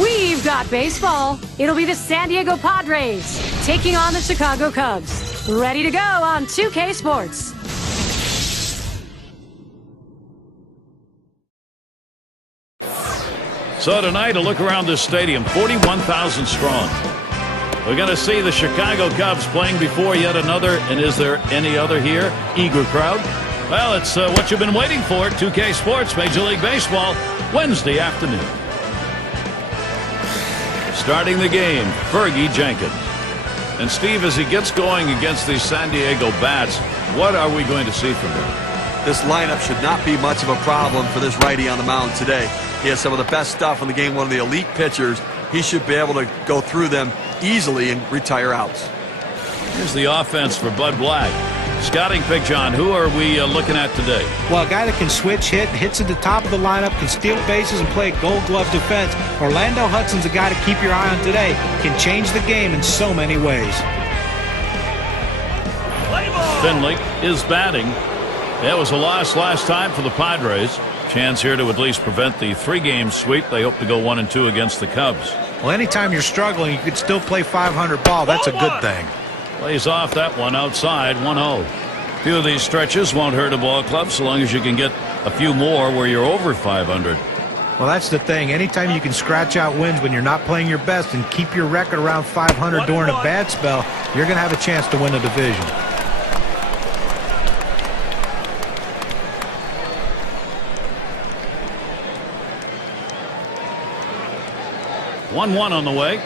We've got baseball. It'll be the San Diego Padres taking on the Chicago Cubs. Ready to go on 2K Sports. So tonight, a look around this stadium, 41,000 strong. We're going to see the Chicago Cubs playing before yet another, and is there any other here? Eager crowd? Well, it's what you've been waiting for. 2K Sports, Major League Baseball, Wednesday afternoon. Starting the game, Fergie Jenkins. And Steve, as he gets going against these San Diego bats, what are we going to see from him? This lineup should not be much of a problem for this righty on the mound today. He has some of the best stuff in the game, one of the elite pitchers. He should be able to go through them easily and retire outs. Here's the offense for Bud Black. Scouting pick, John. Who are we looking at today? Well, a guy that can switch hits at the top of the lineup, can steal bases and play gold glove defense. Orlando Hudson's a guy to keep your eye on today. Can change the game in so many ways. Finley is batting. That was a loss last time for the Padres. Chance here to at least prevent the 3-game sweep. They hope to go 1-2 against the Cubs. Well, anytime you're struggling, you could still play 500 ball. That's a good thing. Plays off that one outside, 1-0. Few of these stretches won't hurt a ball club so long as you can get a few more where you're over 500. Well, that's the thing. Anytime you can scratch out wins when you're not playing your best and keep your record around 500 during a bad spell, you're going to have a chance to win a division. One on the way.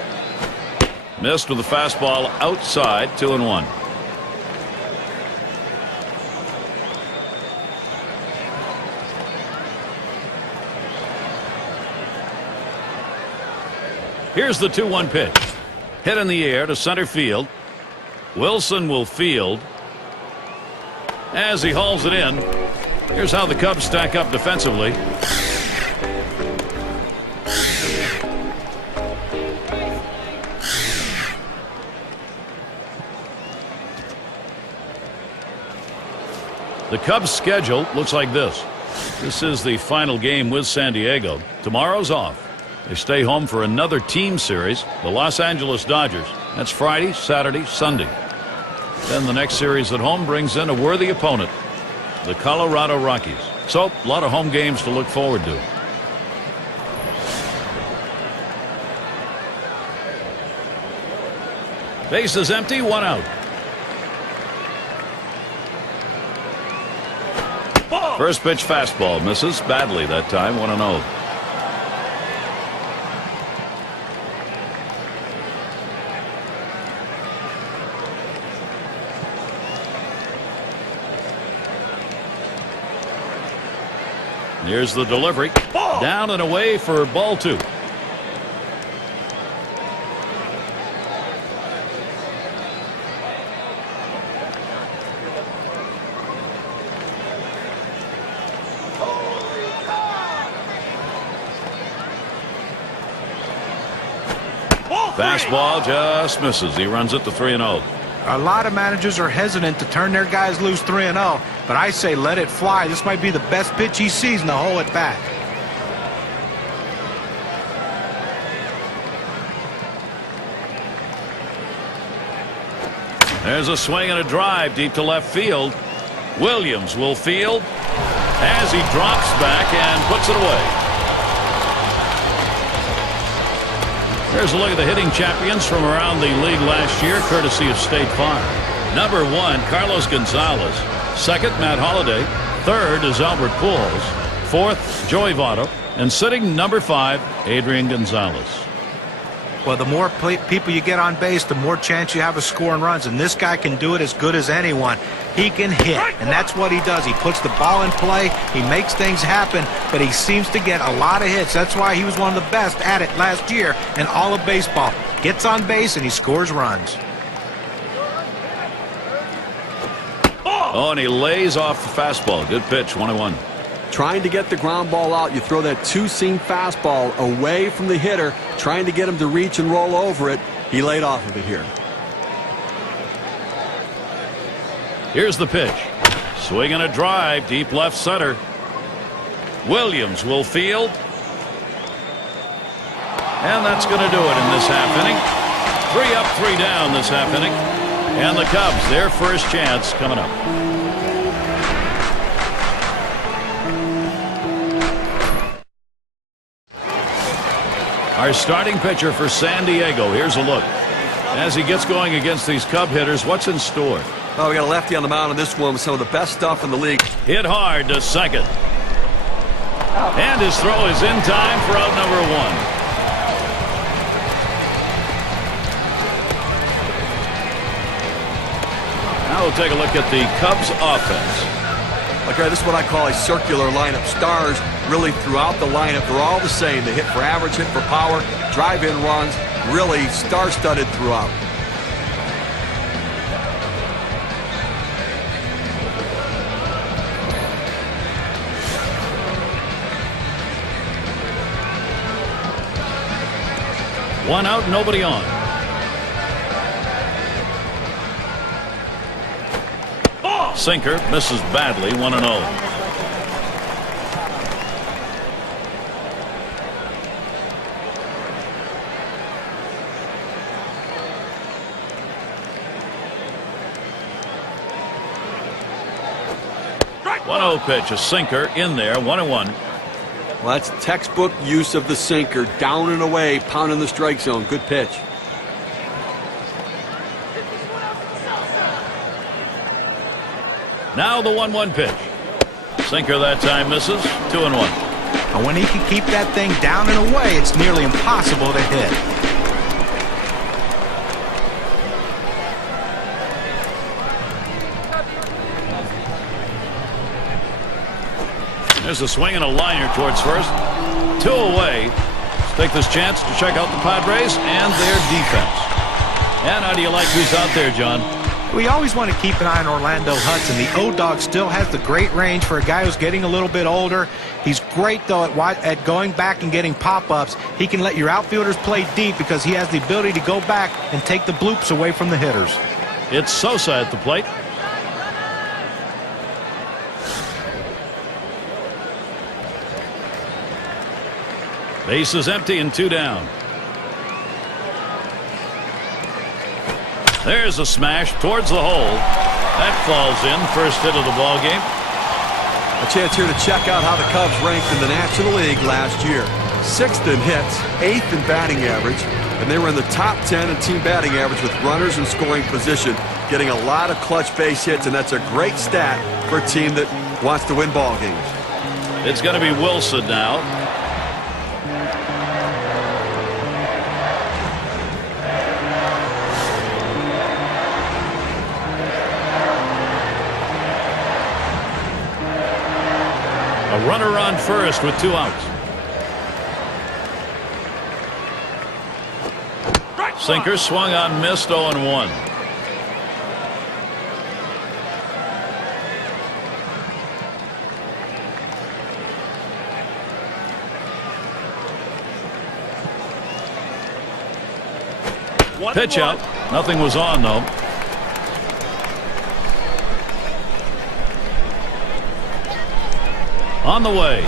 Missed with the fastball outside, 2-1. Here's the 2-1 pitch. Hit in the air to center field. Wilson will field as he hauls it in. Here's how the Cubs stack up defensively. The Cubs' schedule looks like this. This is the final game with San Diego. Tomorrow's off. They stay home for another team series, the Los Angeles Dodgers. That's Friday, Saturday, Sunday. Then the next series at home brings in a worthy opponent, the Colorado Rockies. So, a lot of home games to look forward to. Base is empty, 1 out. First pitch fastball misses badly that time, 1-0. Here's the delivery. Down and away for ball 2. Fastball just misses. He runs it to 3-0. A lot of managers are hesitant to turn their guys loose 3-0, but I say let it fly. This might be the best pitch he sees in the whole at bat. There's a swing and a drive deep to left field. Williams will field as he drops back and puts it away. Here's a look at the hitting champions from around the league last year, courtesy of State Farm. Number 1, Carlos Gonzalez. Second, Matt Holliday. Third is Albert Pujols. Fourth, Joey Votto. And sitting number 5, Adrian Gonzalez. Well, the more people you get on base, the more chance you have of scoring runs. And this guy can do it as good as anyone. He can hit, and that's what he does. He puts the ball in play. He makes things happen, but he seems to get a lot of hits. That's why he was one of the best at it last year in all of baseball. Gets on base, and he scores runs. Oh, and he lays off the fastball. Good pitch, 1-1. Trying to get the ground ball out, you throw that two-seam fastball away from the hitter, trying to get him to reach and roll over it. He laid off of it here. Here's the pitch. Swing and a drive, deep left center. Williams will field. And that's going to do it in this half inning. 3 up, 3 down this half inning. And the Cubs, their first chance coming up. Our starting pitcher for San Diego. Here's a look. As he gets going against these Cub hitters, what's in store? Oh, we got a lefty on the mound in this one with some of the best stuff in the league. Hit hard to second. And his throw is in time for out number 1. Now we'll take a look at the Cubs offense. Okay, this is what I call a circular lineup. Stars really throughout the lineup. They're all the same. They hit for average, hit for power, drive-in runs. Really star-studded throughout. One out, nobody on. Sinker misses badly, 1-0. Pitch, a sinker in there, 1-1. Well, that's textbook use of the sinker, down and away, pounding the strike zone. Good pitch. Now the 1-1 pitch. Sinker that time misses, 2-1. And when he can keep that thing down and away, it's nearly impossible to hit. There's a swing and a liner towards first. 2 away. Let's take this chance to check out the Padres and their defense. And how do you like who's out there, John? We always want to keep an eye on Orlando Hudson. The O-Dog still has the great range for a guy who's getting a little bit older. He's great, though, at going back and getting pop-ups. He can let your outfielders play deep because he has the ability to go back and take the bloops away from the hitters. It's Sosa at the plate. Base is empty and 2 down. There's a smash towards the hole. That falls in. First hit of the ball game. A chance here to check out how the Cubs ranked in the National League last year. 6th in hits, 8th in batting average, and they were in the top 10 in team batting average with runners in scoring position, getting a lot of clutch base hits, and that's a great stat for a team that wants to win ball games. It's going to be Wilson now. A runner on first with 2 outs. Sinker swung on, missed, 0-1. Pitch out. Nothing was on, though. On the way.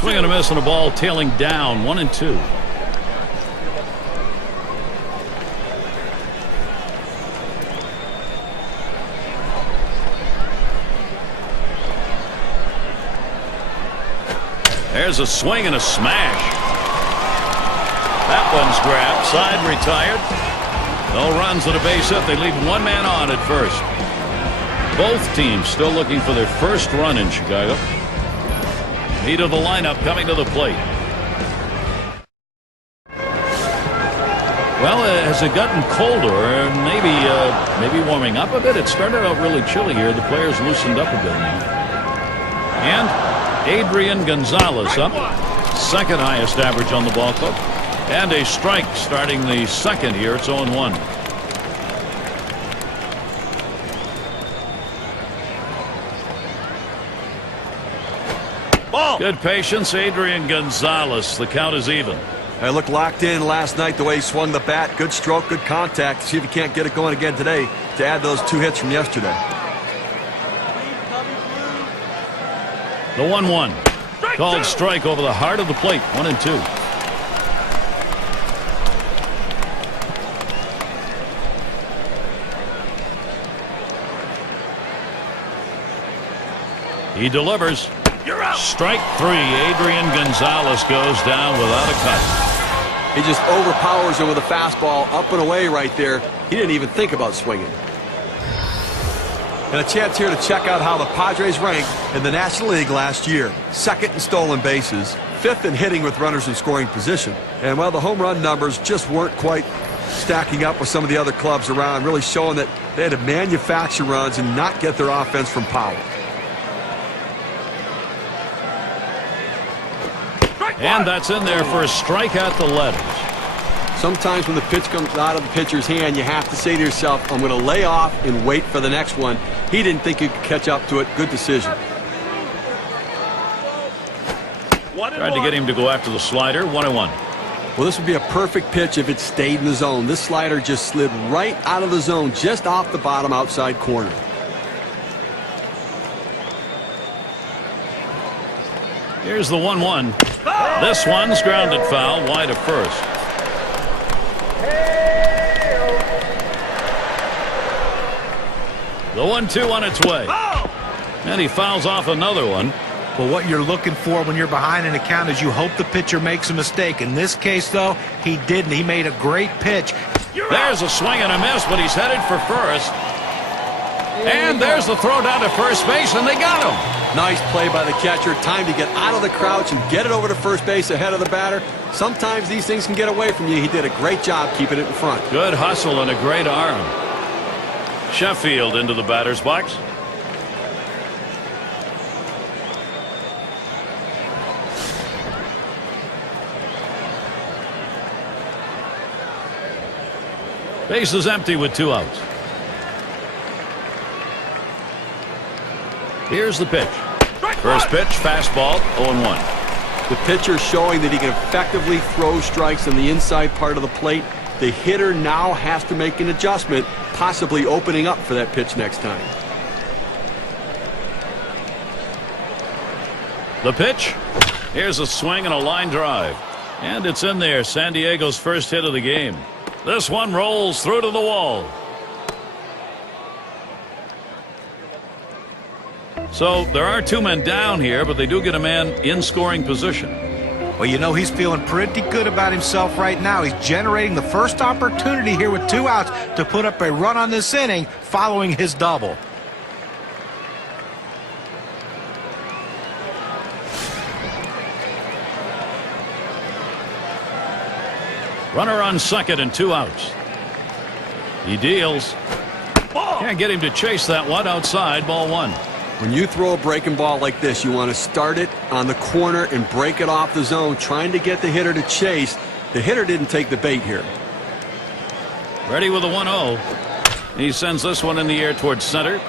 Swing and a miss on a ball tailing down, 1-2. There's a swing and a smash. That one's grabbed. Side retired. No runs at a base hit. They leave 1 man on at first. Both teams still looking for their first run in Chicago. Heat of the lineup coming to the plate. Well, has it gotten colder? Maybe warming up a bit. It started out really chilly here. The players loosened up a bit now. And Adrian Gonzalez up. 2nd highest average on the ball club. And a strike starting the 2nd here. It's 0-1. Good patience, Adrian Gonzalez. The count is even. I looked locked in last night the way he swung the bat. Good stroke, good contact. See if he can't get it going again today to add those 2 hits from yesterday. The 1-1. Called strike over the heart of the plate. 1-2. He delivers. Strike 3. Adrian Gonzalez goes down without a cut. He just overpowers him with a fastball up and away right there. He didn't even think about swinging. And a chance here to check out how the Padres ranked in the National League last year. Second in stolen bases, fifth in hitting with runners in scoring position. And while the home run numbers just weren't quite stacking up with some of the other clubs around, really showing that they had to manufacture runs and not get their offense from power. And that's in there for a strike at the letters. Sometimes when the pitch comes out of the pitcher's hand, you have to say to yourself, I'm going to lay off and wait for the next one. He didn't think he could catch up to it. Good decision. Tried to get him to go after the slider. 1-1. Well, this would be a perfect pitch if it stayed in the zone. This slider just slid right out of the zone, just off the bottom outside corner. Here's the 1-1. This one's grounded foul wide of first. The 1-2 on its way. And he fouls off another one. But what you're looking for when you're behind in a count is you hope the pitcher makes a mistake. In this case, though, he didn't. He made a great pitch. There's a swing and a miss, but he's headed for first. And there's the throw down to first base, and they got him. Nice play by the catcher. Time to get out of the crouch and get it over to first base ahead of the batter. Sometimes these things can get away from you. He did a great job keeping it in front. Good hustle and a great arm. Sheffield into the batter's box. Base is empty with 2 outs. Here's the pitch. First pitch, fastball, 0-1. The pitcher showing that he can effectively throw strikes on the inside part of the plate. The hitter now has to make an adjustment, possibly opening up for that pitch next time. The pitch. Here's a swing and a line drive. And it's in there. San Diego's first hit of the game. This one rolls through to the wall. So there are 2 men down here, but they do get a man in scoring position. Well, you know, he's feeling pretty good about himself right now. He's generating the first opportunity here with 2 outs to put up a run on this inning following his double. Runner on second and 2 outs. He deals. Can't get him to chase that one outside. Ball 1. When you throw a breaking ball like this, you want to start it on the corner and break it off the zone, trying to get the hitter to chase. The hitter didn't take the bait here. Ready with a 1-0. He sends this one in the air towards center.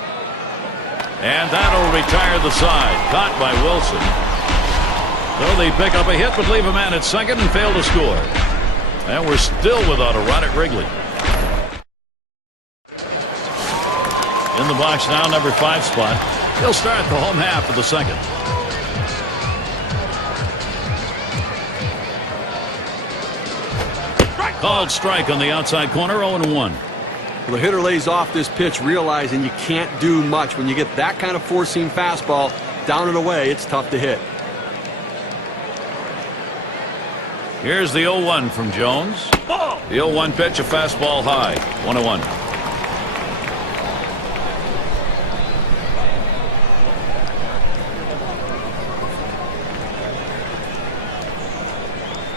And that'll retire the side. Caught by Wilson. So they pick up a hit but leave a man at second and fail to score. And we're still without a run at Wrigley. In the box now, number 5 spot. He'll start the home half of the second. Called strike on the outside corner, 0-1. Well, the hitter lays off this pitch, realizing you can't do much. When you get that kind of four-seam fastball down and away, it's tough to hit. Here's the 0-1 from Jones. The 0-1 pitch, a fastball high, 1-1.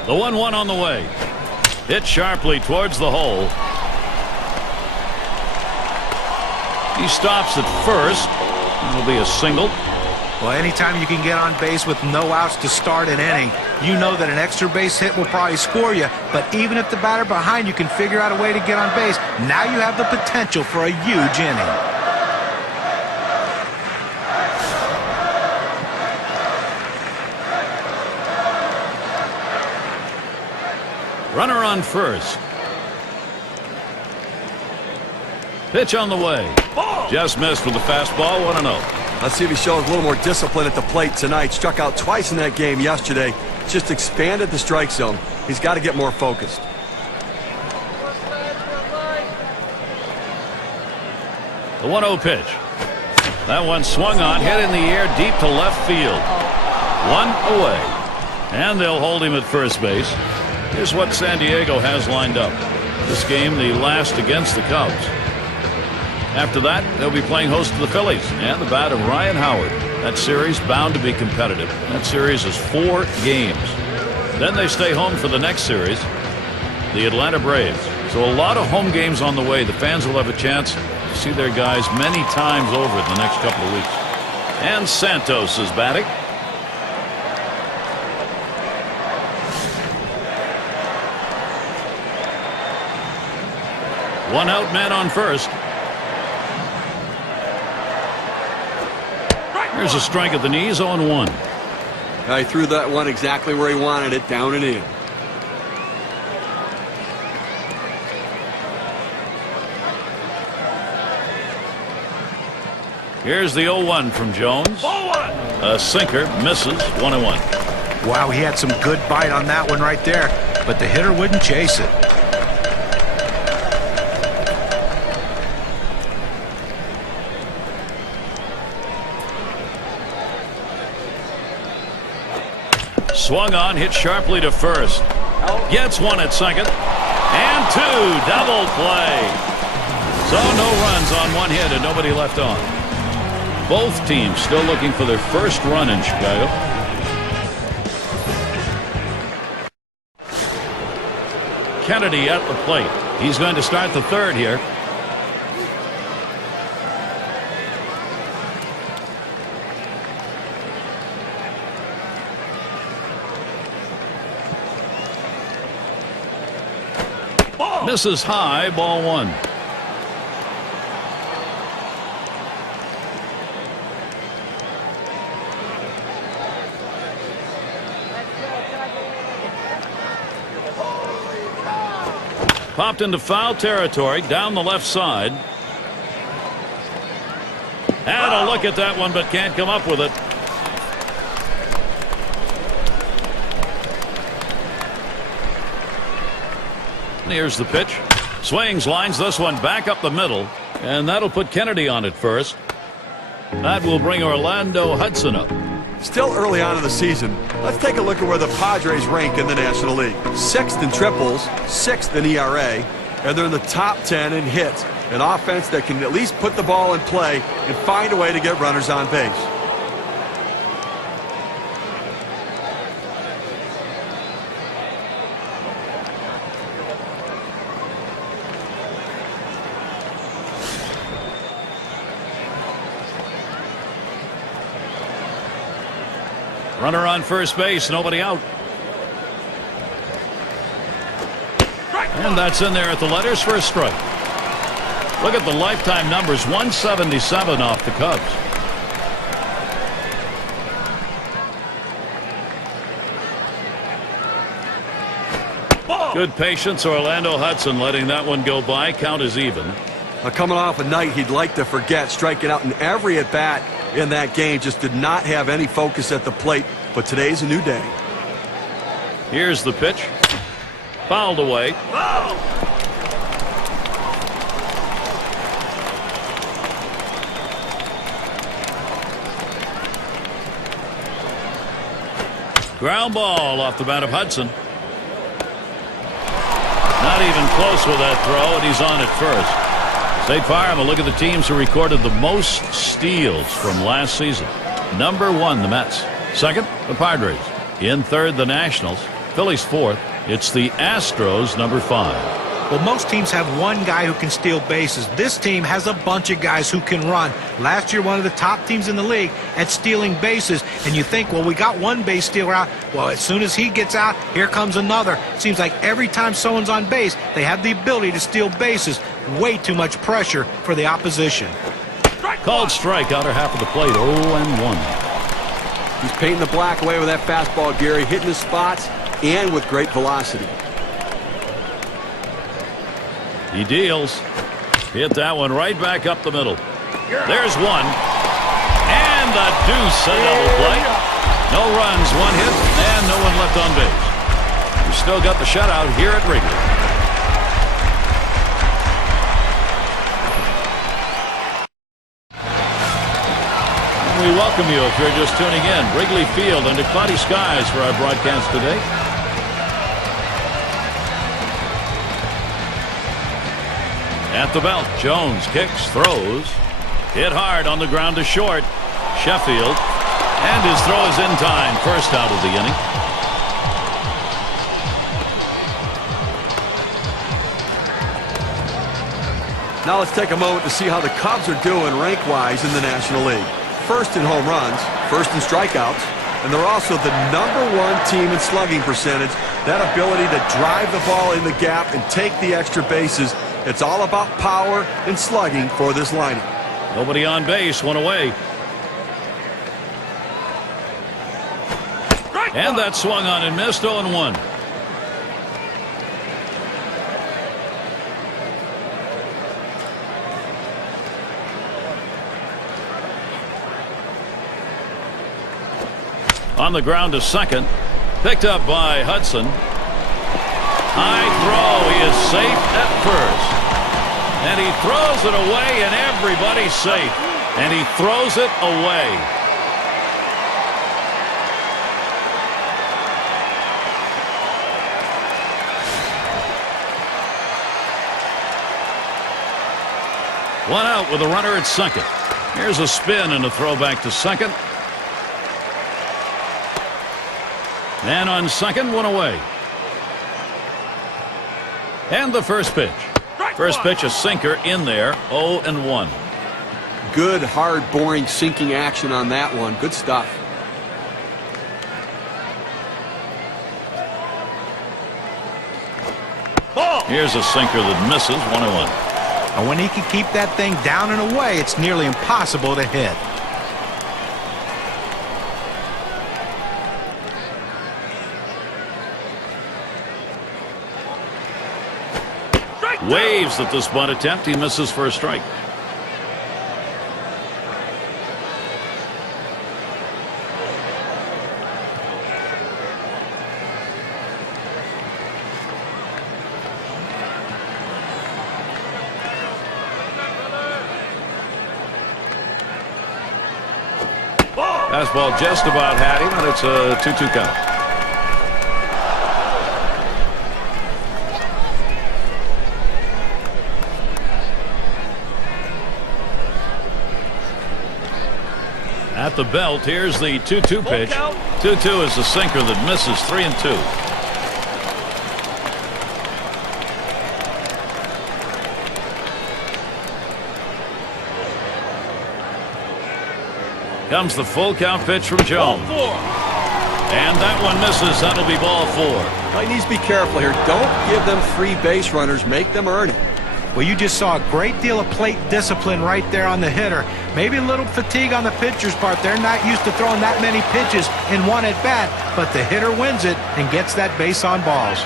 The 1-1 on the way. Hit sharply towards the hole. He stops at first. It'll be a single. Well, anytime you can get on base with no outs to start an inning, you know that an extra base hit will probably score you. But even if the batter behind you can figure out a way to get on base, now you have the potential for a huge inning. Runner on first. Pitch on the way. Just missed with the fastball, 1-0. Let's see if he shows a little more discipline at the plate tonight. Struck out twice in that game yesterday. Just expanded the strike zone. He's got to get more focused. The 1-0 pitch. That one swung on, hit in the air deep to left field. One away. And they'll hold him at first base. Here's what San Diego has lined up. This game, the last against the Cubs. After that, they'll be playing host to the Phillies and the bat of Ryan Howard. That series bound to be competitive. That series is 4 games. Then they stay home for the next series, the Atlanta Braves. So a lot of home games on the way. The fans will have a chance to see their guys many times over in the next couple of weeks. And Santos is batting. One out, man on first. Here's a strike at the knees, 0-1. He threw that one exactly where he wanted it, down and in. Here's the 0-1 from Jones. A sinker, misses, 1-1. Wow, he had some good bite on that one right there, but the hitter wouldn't chase it. Swung on, hit sharply to first. Gets one at second. And 2, double play. So no runs on one hit and nobody left on. Both teams still looking for their first run in Chicago. Kennedy at the plate. He's going to start the third here. Misses high, ball 1. Popped into foul territory down the left side. Had a look at that one, but can't come up with it. Here's the pitch. Swings, lines this one back up the middle, and that'll put Kennedy on at first. That will bring Orlando Hudson up. Still early on in the season, let's take a look at where the Padres rank in the National League. 6th in triples, 6th in ERA, and they're in the top 10 in hits. An offense that can at least put the ball in play and find a way to get runners on base. Runner on first base, nobody out. And that's in there at the letters for a strike. Look at the lifetime numbers, 177 off the Cubs. Good patience, Orlando Hudson letting that one go by. Count is even. Coming off a night he'd like to forget, striking out in every at-bat in that game, just did not have any focus at the plate, but today's a new day. Here's the pitch. Fouled away. Ground ball off the bat of Hudson. Not even close with that throw, and he's on at first. State Farm, a look at the teams who recorded the most steals from last season. Number 1, the Mets. 2nd, the Padres. In 3rd, the Nationals. Phillies 4th. It's the Astros, number 5. Well, most teams have one guy who can steal bases. This team has a bunch of guys who can run. Last year, one of the top teams in the league at stealing bases. And you think, well, we got one base stealer out. Well, as soon as he gets out, here comes another. It seems like every time someone's on base, they have the ability to steal bases. Way too much pressure for the opposition. Called strike, outer half of the plate, 0-1. He's painting the black away with that fastball, Gary, hitting his spots and with great velocity. He deals. Hit that one right back up the middle. There's one. And the deuce, a double play. No runs, one hit, and no one left on base. We still got the shutout here at Wrigley. welcome you if you're just tuning in. Wrigley Field under cloudy skies for our broadcast today. At the belt, Jones kicks, throws. Hit hard on the ground to short. Sheffield. And his throw is in time. First out of the inning. Now let's take a moment to see how the Cubs are doing rank-wise in the National League. First in home runs, first in strikeouts, and they're also the #1 team in slugging percentage. That ability to drive the ball in the gap and take the extra bases. It's all about power and slugging for this lineup. Nobody on base, one away. And that swung on and missed. 0-1. On the ground to second. Picked up by Hudson. High throw. He is safe at first. And he throws it away, and everybody's safe. And he throws it away. One out with a runner at second. Here's a spin and a throw back to second. And on second, one away. And the first pitch. First pitch, a sinker in there. 0-1. Good, hard, boring, sinking action on that one. Good stuff. Here's a sinker that misses. 1-1. And when he can keep that thing down and away, it's nearly impossible to hit. Waves at this bunt attempt. He misses for a strike. Fastball just about had him, and it's a 2-2 count. At the belt, here's the 2-2 pitch. 2-2 is the sinker that misses. 3-2. Comes the full count pitch from Jones. And that one misses. That'll be ball 4. Well, he needs to be careful here. Don't give them free base runners. Make them earn it. Well, you just saw a great deal of plate discipline right there on the hitter. Maybe a little fatigue on the pitcher's part. They're not used to throwing that many pitches in one at bat, but the hitter wins it and gets that base on balls.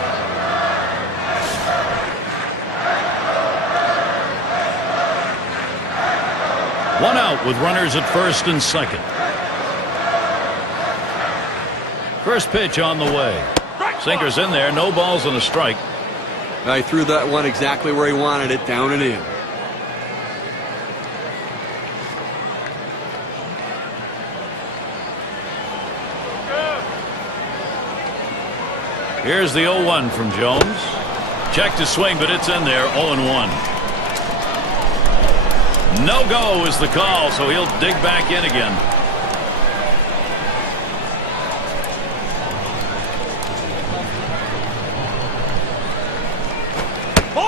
One out with runners at first and second. First pitch on the way. Sinker's in there. No balls and a strike. He threw that one exactly where he wanted it, down and in. Here's the 0-1 from Jones. Check to swing, but it's in there. 0-1. No go is the call, so he'll dig back in again.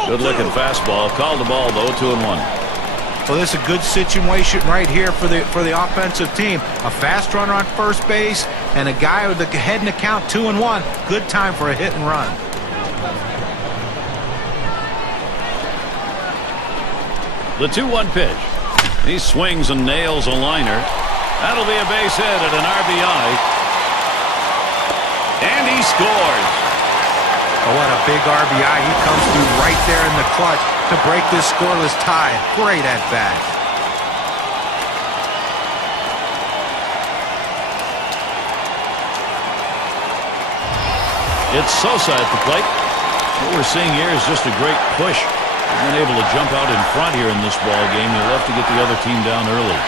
Good looking fastball. Called the ball though. 2-1. Well, this is a good situation right here for the offensive team. A fast runner on first base and a guy with the head in the count. 2-1. Good time for a hit and run. The 2-1 pitch. He swings and nails a liner. That'll be a base hit at an RBI. And he scores. Oh, what a big RBI. He comes through right there in the clutch to break this scoreless tie. Great at bat. It's Sosa at the plate. What we're seeing here is just a great push. He's been able to jump out in front here in this ball game. He'll have to get the other team down early.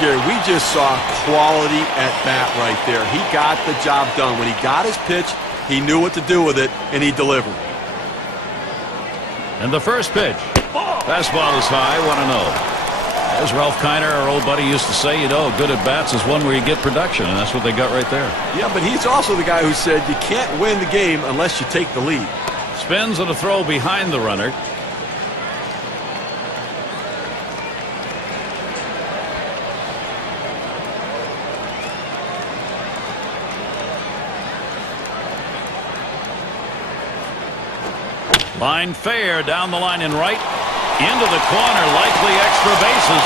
Gary, we just saw quality at bat right there. He got the job done. When he got his pitch, he knew what to do with it, and he delivered. And the first pitch. Fastball is high, 1-0. As Ralph Kiner, our old buddy, used to say, you know, good at bats is one where you get production, and that's what they got right there. Yeah, but he's also the guy who said you can't win the game unless you take the lead. Spins on a throw behind the runner. Line fair down the line and right into the corner, likely extra bases,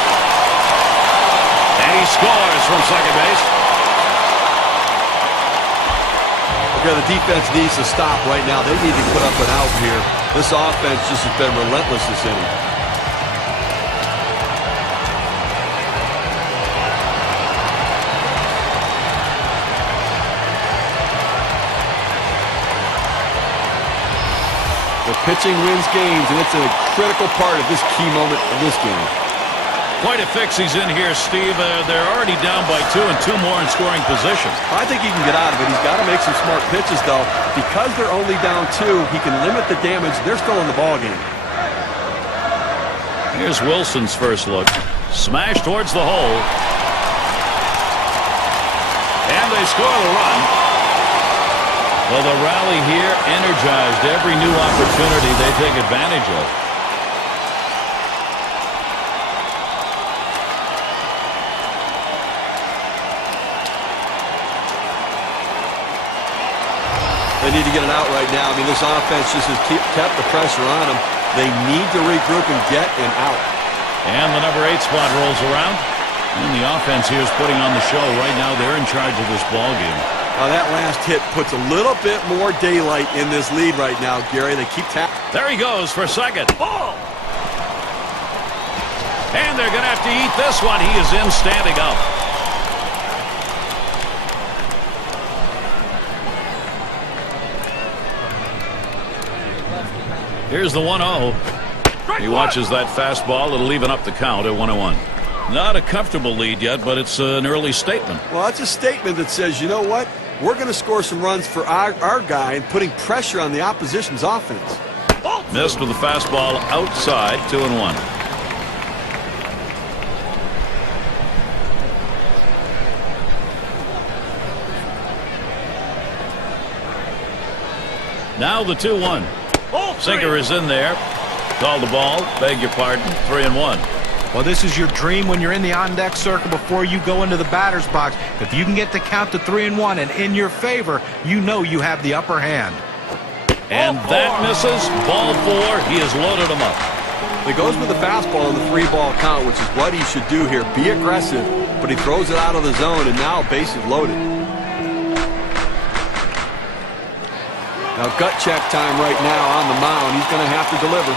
and he scores from second base. Okay, the defense needs to stop right now. They need to put up an out here. This offense just has been relentless this inning. Pitching wins games, and it's a critical part of this key moment of this game. Quite a fix he's in here, Steve. They're already down by 2 and 2 more in scoring position. I think he can get out of it. He's got to make some smart pitches, though. Because they're only down 2, he can limit the damage. They're still in the ballgame. Here's Wilson's first look. Smash towards the hole. And they score the run. Well, the rally here energized every new opportunity they take advantage of. They need to get it out right now. I mean, this offense just has kept the pressure on them. They need to regroup and get an out. And the number 8 spot rolls around. And the offense here is putting on the show. Right now, they're in charge of this ball game. That last hit puts a little bit more daylight in this lead right now, Gary. They keep tapping. There he goes for second. Ball. And they're going to have to eat this one. He is in standing up. Here's the 1-0. He watches that fastball. It'll even up the count at 1-1. Not a comfortable lead yet, but it's an early statement. Well, it's a statement that says, you know what? We're going to score some runs for our guy and putting pressure on the opposition's offense. Missed with the fastball outside, 2-1. Now the 2-1. Sinker is in there. Called the ball. Beg your pardon. 3-1. Well, this is your dream when you're in the on-deck circle before you go into the batter's box. If you can get the count to 3-1 and in your favor, you know you have the upper hand. And that misses. Ball 4. He has loaded him up. He goes with the fastball in the 3-ball count, which is what he should do here. Be aggressive, but he throws it out of the zone, and now bases loaded. Now gut check time right now on the mound. He's going to have to deliver.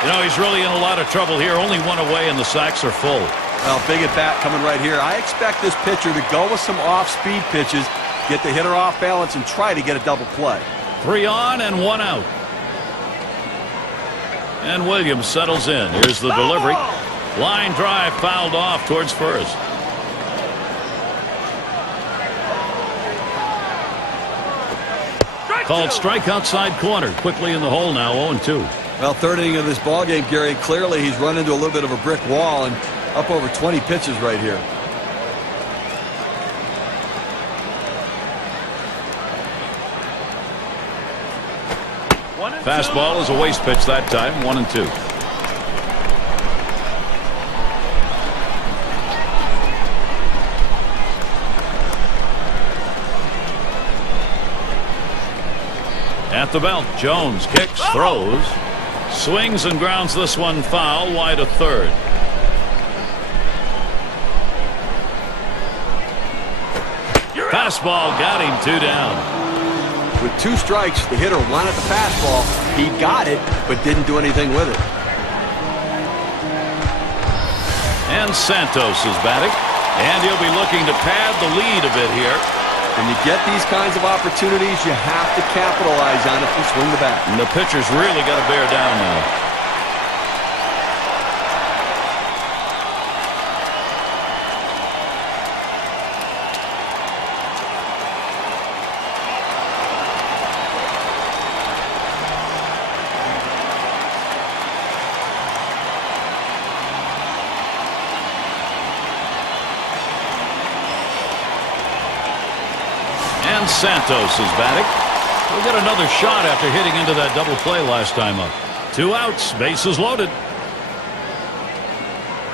You know, he's really in a lot of trouble here. Only one away, and the sacks are full. Well, big at bat coming right here. I expect this pitcher to go with some off-speed pitches, get the hitter off balance, and try to get a double play. 3 on and 1 out. And Williams settles in. Here's the delivery. Line drive fouled off towards first. Called strike outside corner. Quickly in the hole now, 0-2. Well, third inning of this ball game, Gary, clearly he's run into a little bit of a brick wall and up over 20 pitches right here. Fastball is a waste pitch that time, 1-2. At the belt, Jones kicks, throws, swings and grounds this one foul, wide of third. Fastball got him, 2 down. With 2 strikes, the hitter wanted the fastball. He got it, but didn't do anything with it. And Santos is batting, and he'll be looking to pad the lead a bit here. When you get these kinds of opportunities, you have to capitalize on it and swing the bat. And the pitcher's really got to bear down now. Santos is batting. We'll get another shot after hitting into that double play last time up. 2 outs, bases loaded.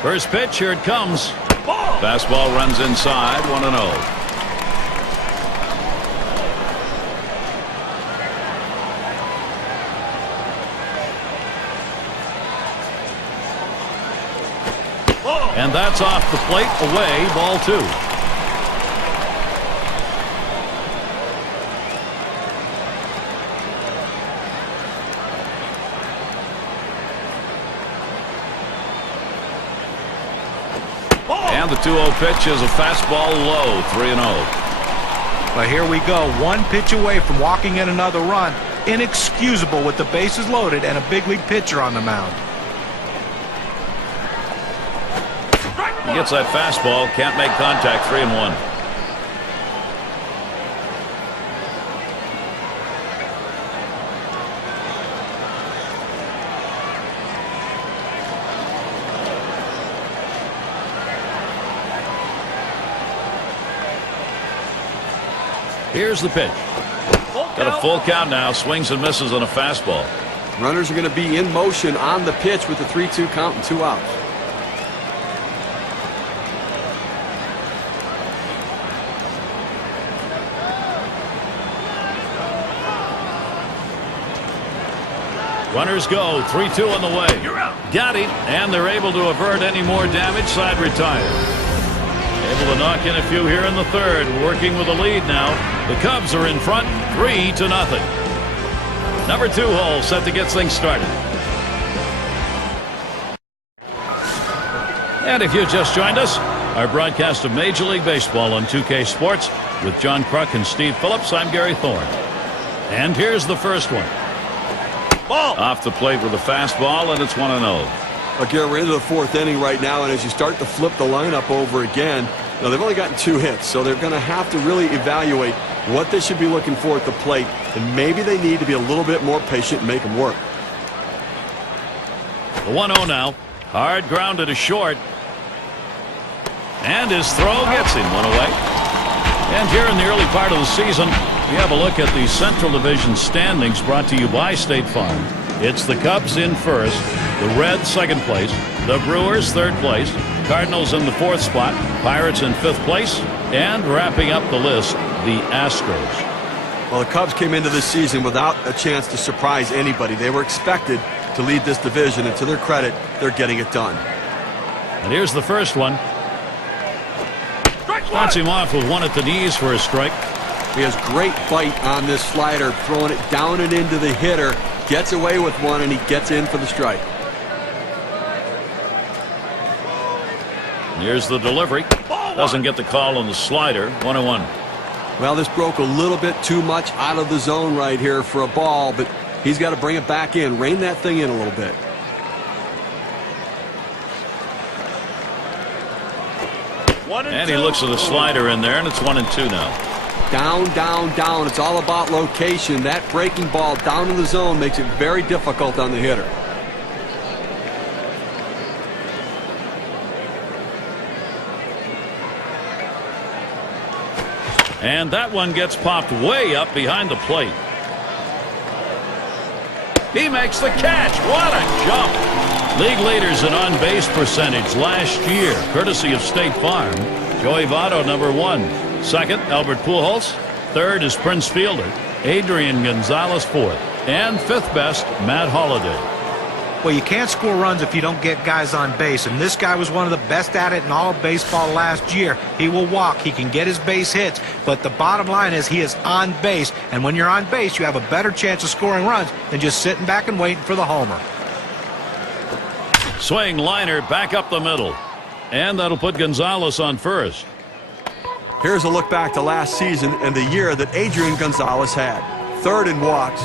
First pitch, here it comes. Fastball runs inside, 1-0. And that's off the plate, away, ball 2. And the 2-0 pitch is a fastball low, 3-0. Well, here we go. 1 pitch away from walking in another run. Inexcusable with the bases loaded and a big league pitcher on the mound. He gets that fastball, can't make contact, 3-1. Here's the pitch. Got a full count now. Swings and misses on a fastball. Runners are going to be in motion on the pitch with the 3-2 count and 2 outs. Runners go, 3-2 on the way. Got him, and they're able to avert any more damage. Side retired. Able to knock in a few here in the third. Working with a lead now. The Cubs are in front, 3-0. Number 2 hole set to get things started. And if you just joined us, our broadcast of Major League Baseball on 2K Sports with John Kruk and Steve Phillips. I'm Gary Thorne. And here's the first one. Ball off the plate with a fastball, and it's 1-0. Again, we're into the 4th inning right now, and as you start to flip the lineup over again, now they've only gotten 2 hits, so they're going to have to really evaluate what they should be looking for at the plate, and maybe they need to be a little bit more patient and make them work. The 1-0 now. Hard grounded to short. And his throw gets him 1 away. And here in the early part of the season, we have a look at the Central Division standings brought to you by State Farm. It's the Cubs in first, the Reds second place, the Brewers third place, Cardinals in the 4th spot, Pirates in 5th place, and wrapping up the list, the Astros. Well, the Cubs came into this season without a chance to surprise anybody. They were expected to lead this division, and to their credit, they're getting it done. And here's the first one. Starts him off with one at the knees for a strike. He has great bite on this slider, throwing it down and into the hitter. Gets away with one, and he gets in for the strike. Here's the delivery. Doesn't get the call on the slider. 1-1. Well, this broke a little bit too much out of the zone right here for a ball, but he's got to bring it back in. Rein that thing in a little bit. And he looks at the slider in there, and it's 1-2 now. Down, down, down. It's all about location. That breaking ball down in the zone makes it very difficult on the hitter. And that one gets popped way up behind the plate. He makes the catch. What a jump. League leaders in on-base percentage last year, courtesy of State Farm. Joey Votto, number 1. Second, Albert Pujols. Third is Prince Fielder. Adrian Gonzalez, 4th. And 5th best, Matt Holliday. Well, you can't score runs if you don't get guys on base, and this guy was one of the best at it in all of baseball last year. He will walk, he can get his base hits, but the bottom line is he is on base, and when you're on base, you have a better chance of scoring runs than just sitting back and waiting for the homer. Swing liner back up the middle, and that'll put Gonzalez on first. Here's a look back to last season and the year that Adrian Gonzalez had. 3rd in walks,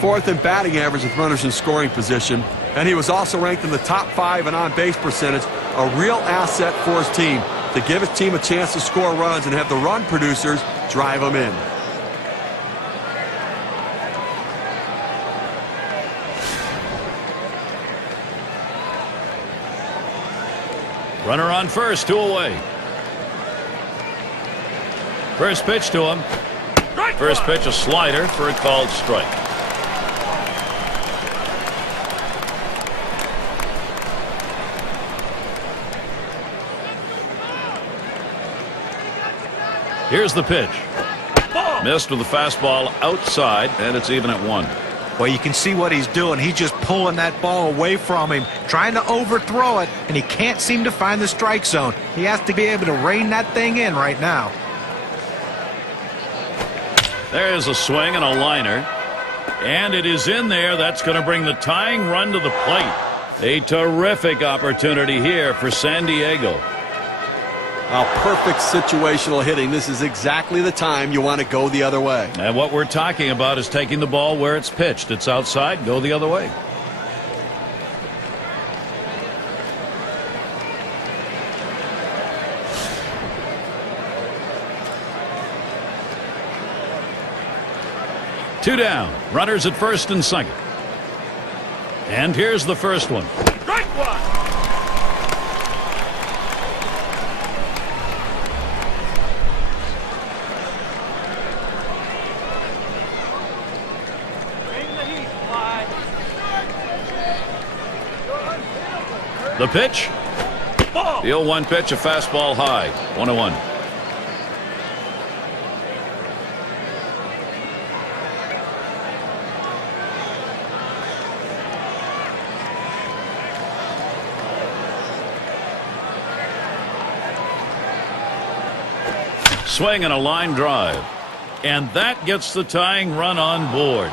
4th in batting average with runners in scoring position, and he was also ranked in the top 5 in on-base percentage, a real asset for his team to give his team a chance to score runs and have the run producers drive them in. Runner on first, 2 away. First pitch to him. First pitch, a slider for a called strike. Here's the pitch. Missed with the fastball outside, and it's even at 1. Well, you can see what he's doing. He's just pulling that ball away from him, trying to overthrow it, and he can't seem to find the strike zone. He has to be able to rein that thing in right now. There's a swing and a liner, and it is in there. That's going to bring the tying run to the plate. A terrific opportunity here for San Diego. Perfect situational hitting. This is exactly the time you want to go the other way. And what we're talking about is taking the ball where it's pitched. It's outside, go the other way. Two down. Runners at first and second. And here's the first one. Strike one. The pitch. Ball. The 0-1 pitch, a fastball high. 1-1. Swing and a line drive. And that gets the tying run on board.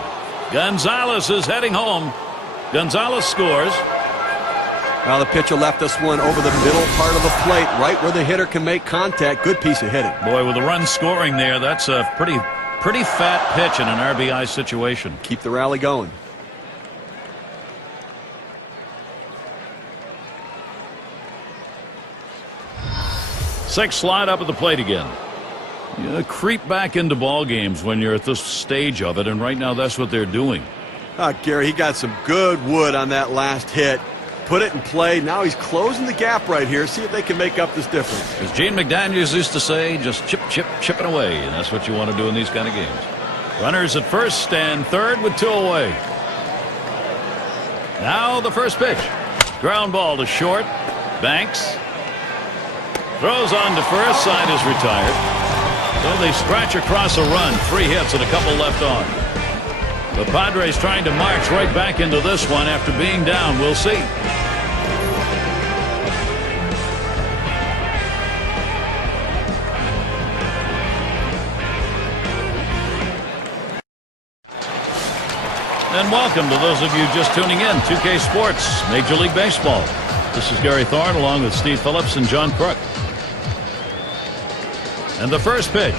Gonzalez is heading home. Gonzalez scores. Well, the pitcher left this one over the middle part of the plate, right where the hitter can make contact. Good piece of hitting. Boy, with the run scoring there, that's a pretty fat pitch in an RBI situation. Keep the rally going. Six slide up at the plate again. You creep back into ball games when you're at this stage of it, and right now that's what they're doing. Gary, he got some good wood on that last hit. Put it in play. Now he's closing the gap right here. See if they can make up this difference. As Gene McDaniels used to say, just chipping away, and that's what you want to do in these kind of games. Runners at first and third with 2 away. Now the first pitch. Ground ball to short. Banks throws on to first. Side is retired. So they scratch across a run. 3 hits and a couple left on. The Padres trying to march right back into this one after being down. We'll see. And welcome to those of you just tuning in. 2K Sports, Major League Baseball. This is Gary Thorne along with Steve Phillips and John Crook. And the first pitch.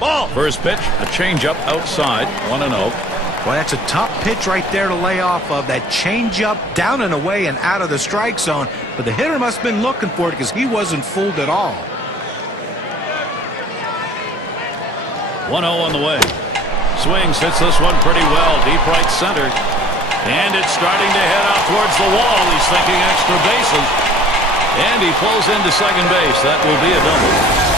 Ball. First pitch, a changeup outside, 1-0. Well, that's a tough pitch right there to lay off of. That changeup down and away and out of the strike zone. But the hitter must have been looking for it because he wasn't fooled at all. 1-0 on the way. Swings, hits this one pretty well, deep right center. And it's starting to head out towards the wall. He's thinking extra bases. And he pulls into second base. That will be a double.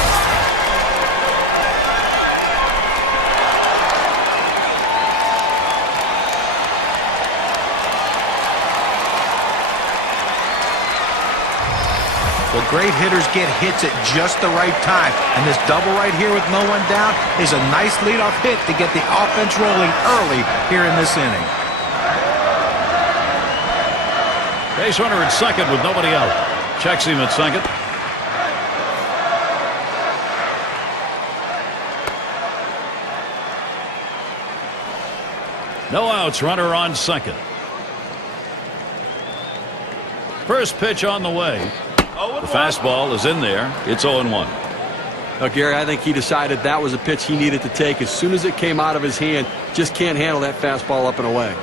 Well, great hitters get hits at just the right time. And this double right here with no one down is a nice leadoff hit to get the offense rolling early here in this inning. Base runner at second with nobody out. Checks him at second. No outs, runner on second. First pitch on the way. The fastball is in there. It's 0-1. Now, Gary, I think he decided that was a pitch he needed to take as soon as it came out of his hand. Just can't handle that fastball up and away.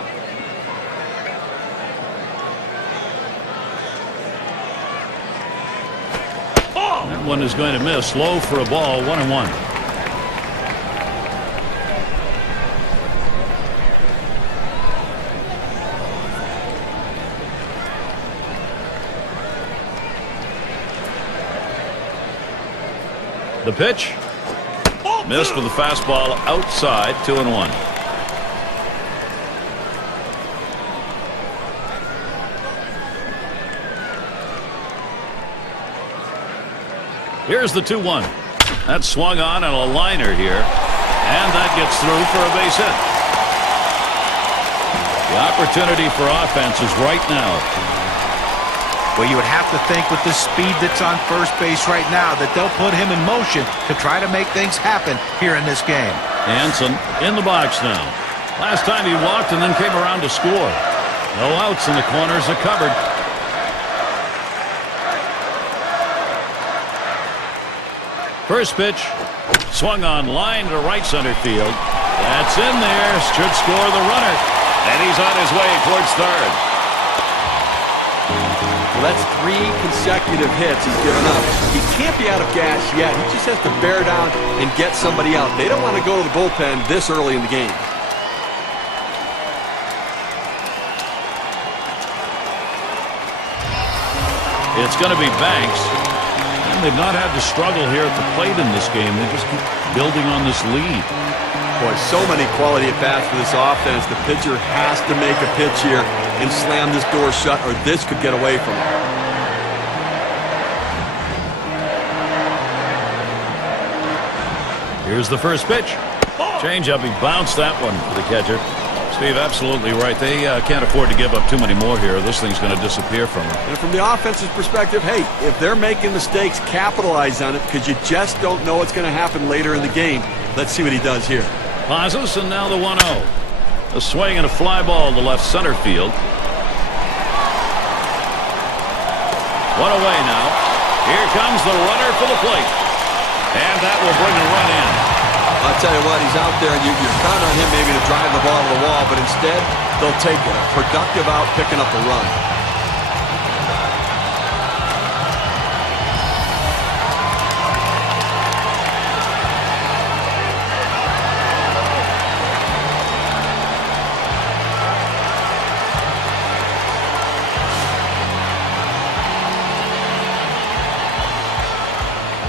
That one is going to miss. Low for a ball. 1-1. The pitch. Missed with the fastball outside, 2-1. Here's the 2-1. That swung on a liner here, and that gets through for a base hit. The opportunity for offense is right now. Well, you would have to think with the speed that's on first base right now that they'll put him in motion to try to make things happen here in this game. Hanson in the box now. Last time he walked and then came around to score. No outs in the corners are covered. First pitch, swung on line to right center field. That's in there, should score the runner. And he's on his way towards third. Well, that's 3 consecutive hits he's given up. He can't be out of gas yet. He just has to bear down and get somebody out. They don't want to go to the bullpen this early in the game. It's going to be Banks. They've not had to struggle here at the plate in this game. They just keep building on this lead. Boy, so many quality at-bats for this offense. The pitcher has to make a pitch here and slam this door shut, or this could get away from him. Here's the first pitch. Change-up. He bounced that one for the catcher. Steve, absolutely right. They can't afford to give up too many more here. This thing's going to disappear from them. And from the offense's perspective, hey, if they're making mistakes, capitalize on it, because you just don't know what's going to happen later in the game. Let's see what he does here. Pauses, and now the 1-0. A swing and a fly ball to left center field. One away now. Here comes the runner for the plate. And that will bring a run in. I'll tell you what, he's out there, and you're counting on him maybe to drive the ball to the wall, but instead, they'll take a productive out, picking up a run.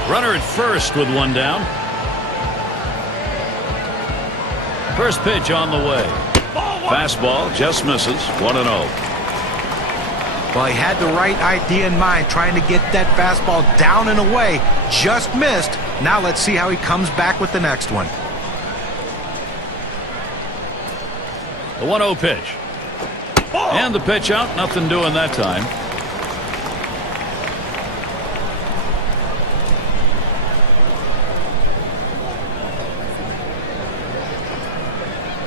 Runner at first with one down. First pitch on the way. Fastball just misses. 1-0. Well, he had the right idea in mind, trying to get that fastball down and away. Just missed. Now let's see how he comes back with the next one. The 1-0 pitch. And the pitch out. Nothing doing that time.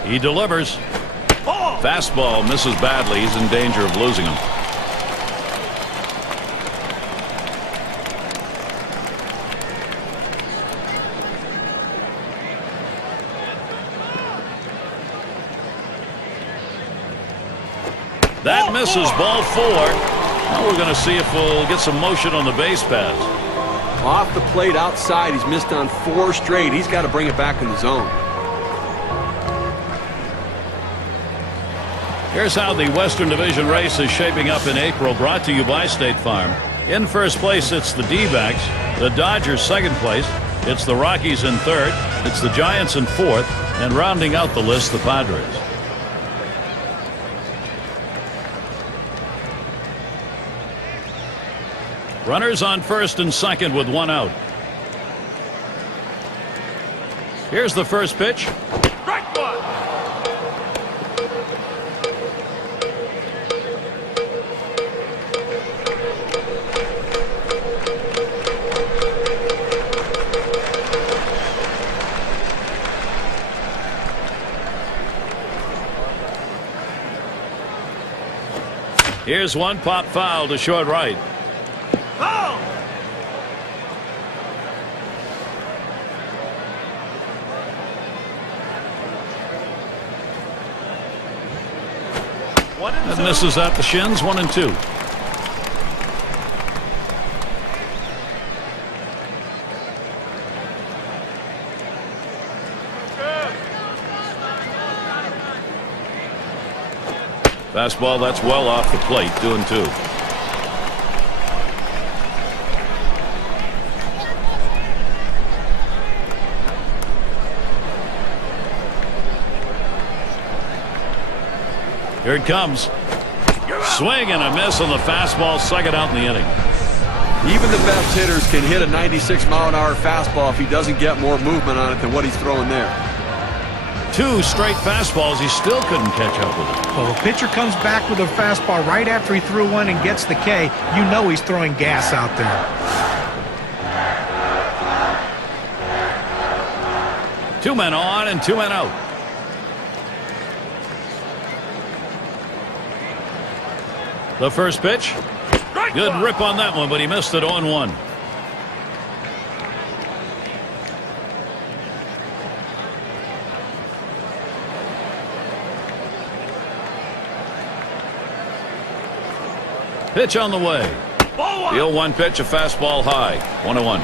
He delivers. Fastball misses badly. He's in danger of losing him. That misses, ball 4. Now we're going to see if we'll get some motion on the base paths. Off the plate outside, he's missed on 4 straight. He's got to bring it back in the zone. Here's how the Western Division race is shaping up in April, brought to you by State Farm. In first place, it's the D-backs. The Dodgers second place. It's the Rockies in third. It's the Giants in fourth. And rounding out the list, the Padres. Runners on first and second with 1 out. Here's the first pitch. Strike 1. Here's one, pop foul to short right. Oh! And misses at the shins, 1 and 2. Fastball, that's well off the plate, 2 and 2. Here it comes. Swing and a miss on the fastball, second out in the inning. Even the best hitters can hit a 96-mile-an-hour fastball if he doesn't get more movement on it than what he's throwing there. 2 straight fastballs, he still couldn't catch up with it. Well, a pitcher comes back with a fastball right after he threw one and gets the K. You know he's throwing gas out there. 2 men on and 2 men out. The first pitch. Good rip on that one, but he missed it 0-1. Pitch on the way. The 0-1 pitch, a fastball high. 1-1.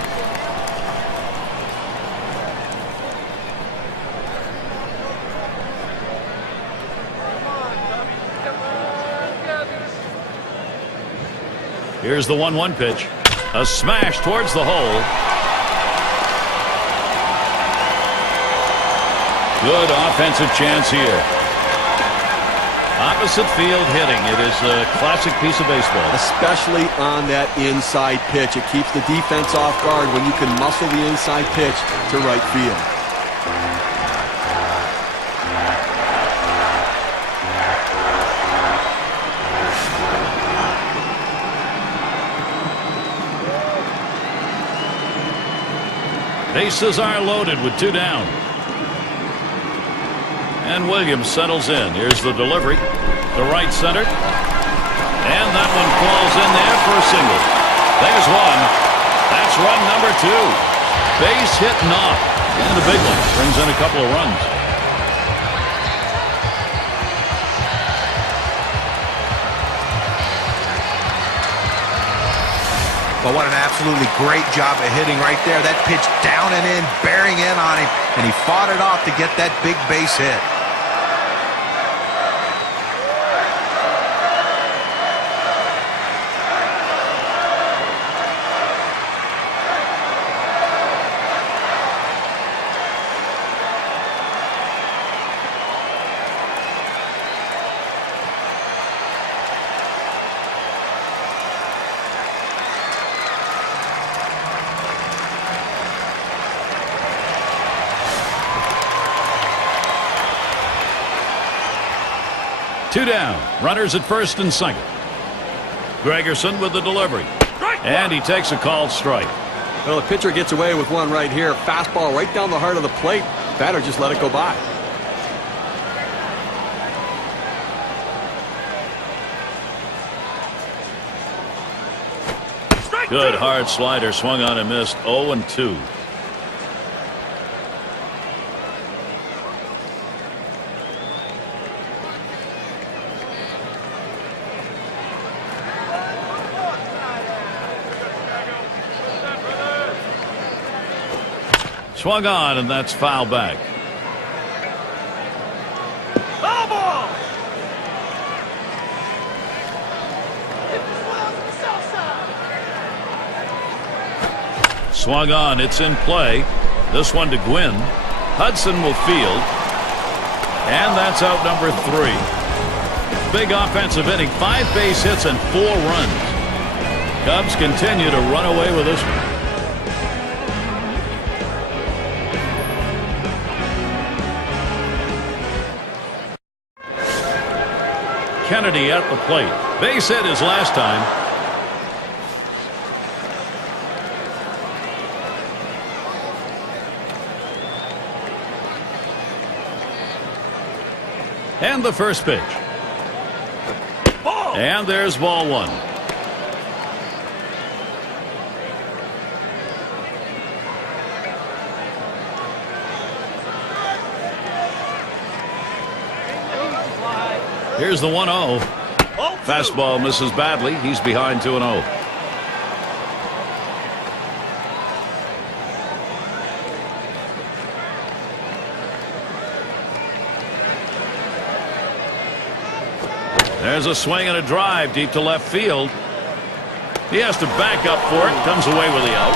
Here's the 1-1 pitch. A smash towards the hole. Good offensive chance here. Opposite field hitting. It is a classic piece of baseball. Especially on that inside pitch. It keeps the defense off guard when you can muscle the inside pitch to right field. Bases are loaded with 2 down. And Williams settles in. Here's the delivery to right center. And that one falls in there for a single. There's one. That's run number 2. Base hit knock. And the big one brings in a couple of runs. But what an absolutely great job of hitting right there. That pitch down and in, bearing in on him, and he fought it off to get that big base hit. Two down. Runners at first and second. Gregerson with the delivery. And he takes a called strike. Well, the pitcher gets away with one right here. Fastball right down the heart of the plate. Batter just let it go by. Good hard slider, swung on and missed. 0-2. Swung on, and that's foul back. Foul ball! Swung on, it's in play. This one to Gwynn. Hudson will field. And that's out number 3. Big offensive inning, 5 base hits and 4 runs. Cubs continue to run away with this one. Kennedy at the plate. Base hit his last time. And the first pitch. Ball. And there's ball 1. Here's the 1-0. Fastball misses badly. He's behind 2-0. There's a swing and a drive deep to left field. He has to back up for it. Comes away with the out.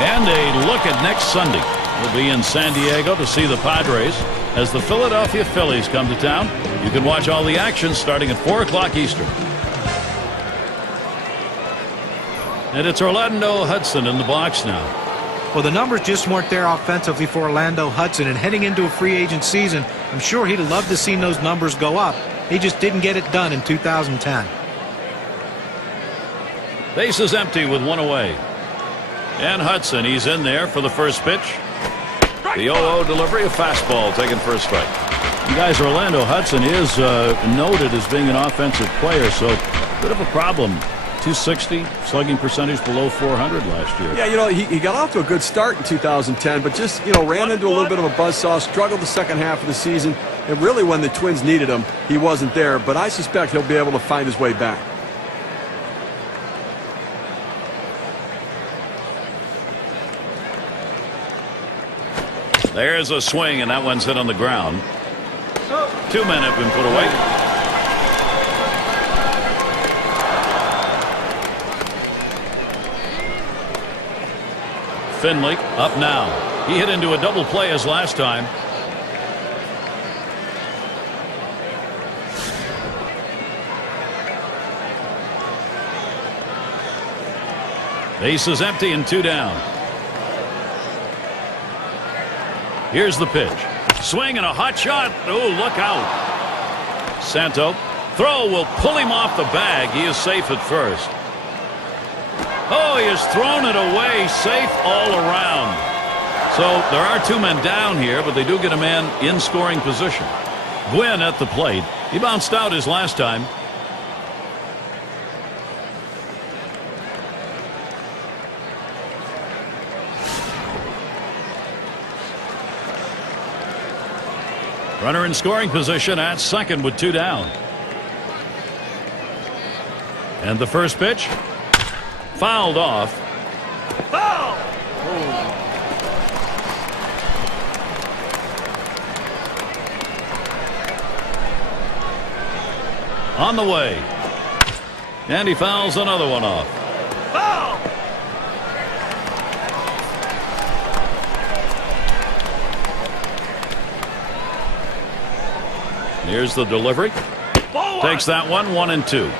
And a look at next Sunday. We'll be in San Diego to see the Padres as the Philadelphia Phillies come to town. You can watch all the action starting at 4 o'clock Eastern. And it's Orlando Hudson in the box now. Well, the numbers just weren't there offensively for Orlando Hudson, and heading into a free agent season, I'm sure he'd have loved to see those numbers go up. He just didn't get it done in 2010. Base is empty with one away. And Hudson, he's in there for the first pitch. The 0-0 delivery, a fastball taken for a strike. You guys, Orlando Hudson is noted as being an offensive player, so a bit of a problem. 260 slugging percentage below 400 last year. Yeah, you know, he got off to a good start in 2010, but just, you know, ran into a little bit of a buzzsaw, struggled the second half of the season, and really when the Twins needed him, he wasn't there. But I suspect he'll be able to find his way back. There's a swing, and that one's hit on the ground. 2 men have been put away. Finley up now. He hit into a double play as last time. Base is empty and 2 down. Here's the pitch. Swing and a hot shot. Oh, look out. Santo. Throw will pull him off the bag. He is safe at first. Oh, he has thrown it away, safe all around. So there are 2 men down here, but they do get a man in scoring position. Gwynn at the plate. He bounced out his last time. Runner in scoring position at second with 2 down. And the first pitch. Fouled off. Foul! On the way. And he fouls another one off. Foul! Here's the delivery. Ball Takes that one, 1-2.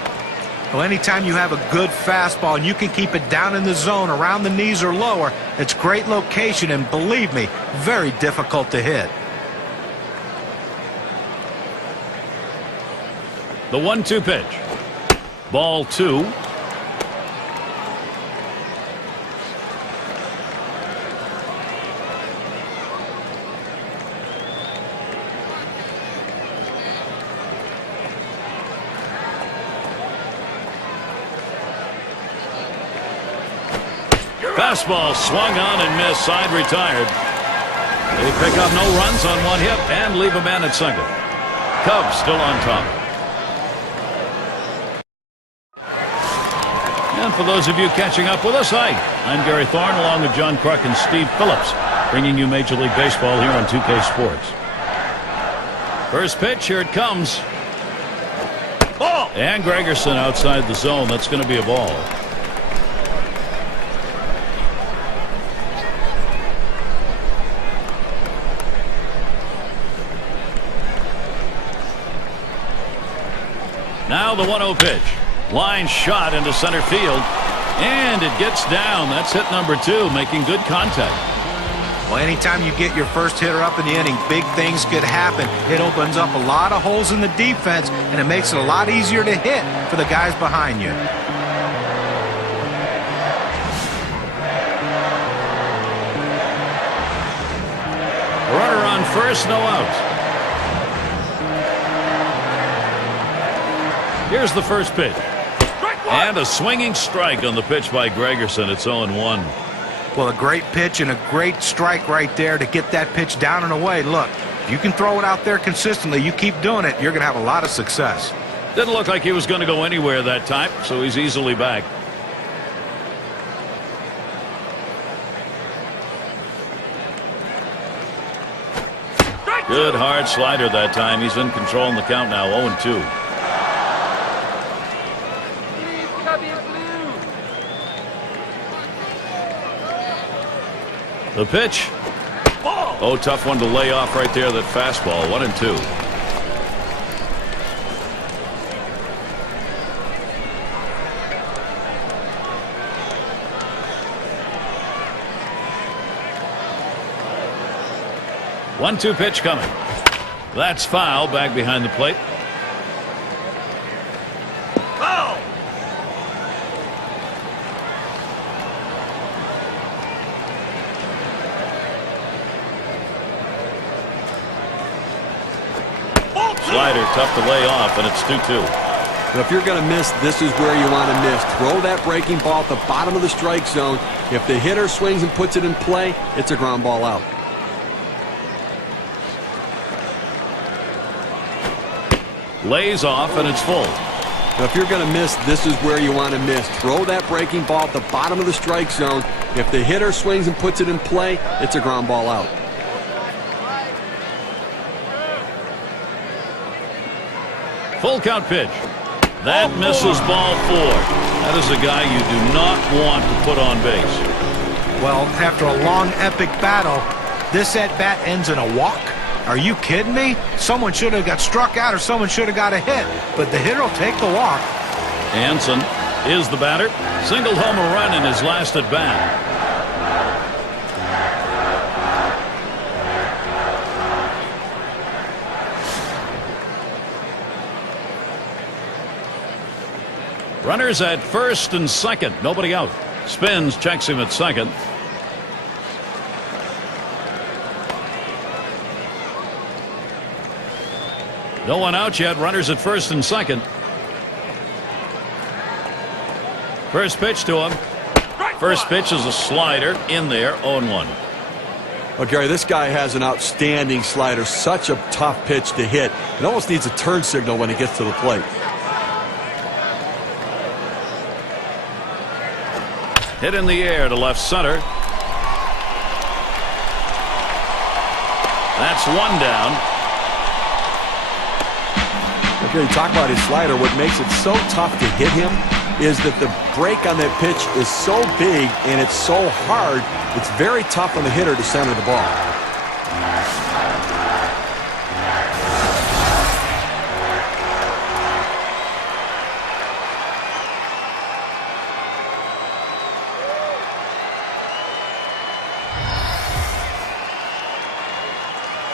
Well, anytime you have a good fastball and you can keep it down in the zone around the knees or lower, it's great location and, believe me, very difficult to hit. The 1-2 pitch. Ball 2. Fastball swung on and missed. Side retired. They pick up no runs on one hit and leave a man at second. Cubs still on top. And for those of you catching up with us, hi, I'm Gary Thorne along with John Kruk and Steve Phillips, bringing you Major League Baseball here on 2K Sports. First pitch, here it comes. Ball! And Gregerson outside the zone. That's going to be a ball. Now the 1-0 pitch. Line shot into center field. And it gets down. That's hit number 2, making good contact. Well, anytime you get your first hitter up in the inning, big things could happen. It opens up a lot of holes in the defense, and it makes it a lot easier to hit for the guys behind you. Runner on first, no out. Here's the first pitch. And a swinging strike on the pitch by Gregerson. It's 0-1. Well, a great pitch and a great strike right there to get that pitch down and away. Look, if you can throw it out there consistently, you keep doing it, you're going to have a lot of success. Didn't look like he was going to go anywhere that time, so he's easily back. Good hard slider that time. He's in control in the count now, 0-2. The pitch. Ball! Oh, tough one to lay off right there, that fastball. 1-2. One-two pitch coming. That's foul, back behind the plate. Foul. Slider tough to lay off, and it's 2-2. Now, if you're going to miss, this is where you want to miss. Throw that breaking ball at the bottom of the strike zone. If the hitter swings and puts it in play, it's a ground ball out. Lays off, and it's full. Now, if you're going to miss, this is where you want to miss. Throw that breaking ball at the bottom of the strike zone. If the hitter swings and puts it in play, it's a ground ball out. Full count pitch. That misses ball 4. That is a guy you do not want to put on base. Well, after a long, epic battle, this at-bat ends in a walk? Are you kidding me? Someone should have got struck out or someone should have got a hit. But the hitter will take the walk. Hansen is the batter. Singled home a run in his last at-bat. Runners at first and second. Nobody out. Spins, checks him at second. No one out yet. Runners at first and second. First pitch to him. First pitch is a slider in there. 0-1. Well, Gary, this guy has an outstanding slider. Such a tough pitch to hit. It almost needs a turn signal when he gets to the plate. Hit in the air to left center. That's one down. Okay, you talk about his slider. What makes it so tough to hit him is that the break on that pitch is so big and it's so hard, it's very tough on the hitter to center the ball.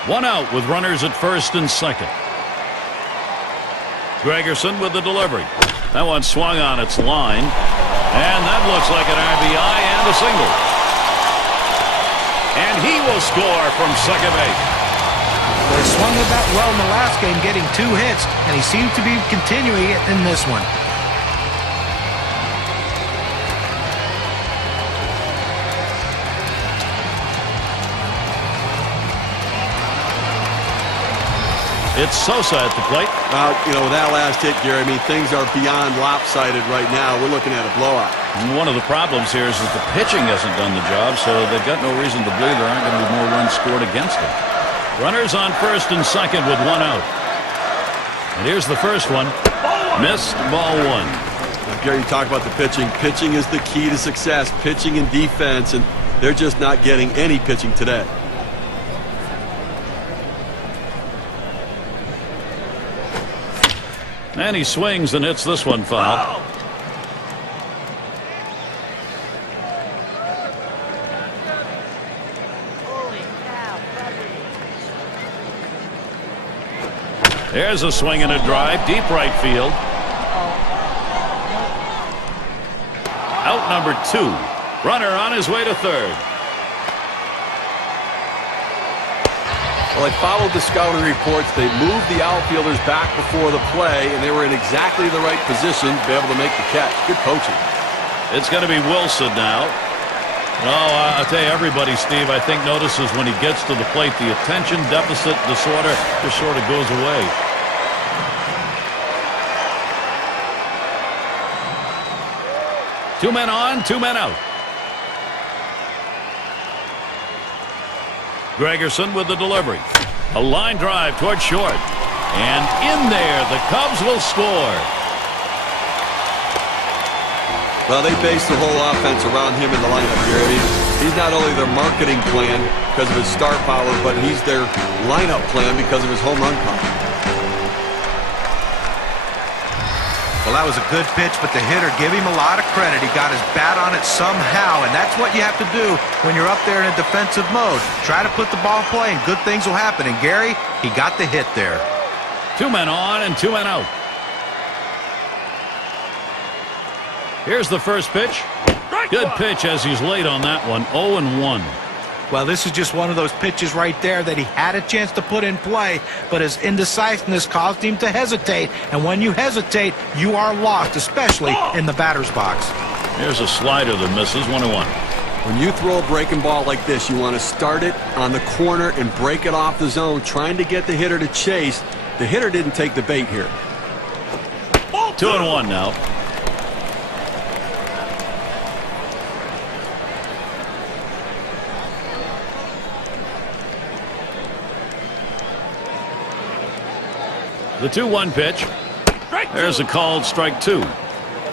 One out with runners at first and second. Gregerson with the delivery. That one swung on its line. And that looks like an RBI and a single. And he will score from second base. They swung the bat well in the last game, getting 2 hits, and he seems to be continuing it in this one. It's Sosa at the plate. You know, with that last hit, Gary, I mean, things are beyond lopsided right now. We're looking at a blowout. And one of the problems here is that the pitching hasn't done the job, so they've got no reason to believe there aren't going to be more runs scored against them. Runners on first and second with 1 out. And here's the first one. Missed, ball 1. Now, Gary, you talk about the pitching. Pitching is the key to success. Pitching and defense, and they're just not getting any pitching today. And he swings and hits this one foul. There's a swing and a drive, deep right field. Out number 2. Runner on his way to third. Well, they followed the scouting reports. They moved the outfielders back before the play, and they were in exactly the right position to be able to make the catch. Good coaching. It's going to be Wilson now. Oh, I'll tell you, everybody, Steve, I think notices when he gets to the plate, the attention deficit disorder just sort of goes away. Two men on, 2 men out. Gregerson with the delivery. A line drive toward short. And in there, the Cubs will score. Well, they based the whole offense around him in the lineup, Gary. He's not only their marketing plan because of his star power, but he's their lineup plan because of his home run count. Well, that was a good pitch, but the hitter, give him a lot of credit. He got his bat on it somehow, and that's what you have to do when you're up there in a defensive mode. Try to put the ball in play, and good things will happen. And Gary, he got the hit there. 2 men on and 2 men out. Here's the first pitch. Good pitch as he's late on that one. 0-1. Well, this is just one of those pitches right there that he had a chance to put in play, but his indecisiveness caused him to hesitate. And when you hesitate, you are lost, especially in the batter's box. Here's a slider that misses. 1-1. When you throw a breaking ball like this, you want to start it on the corner and break it off the zone, trying to get the hitter to chase. The hitter didn't take the bait here. 2-1 now. The 2-1 pitch. There's a called strike 2.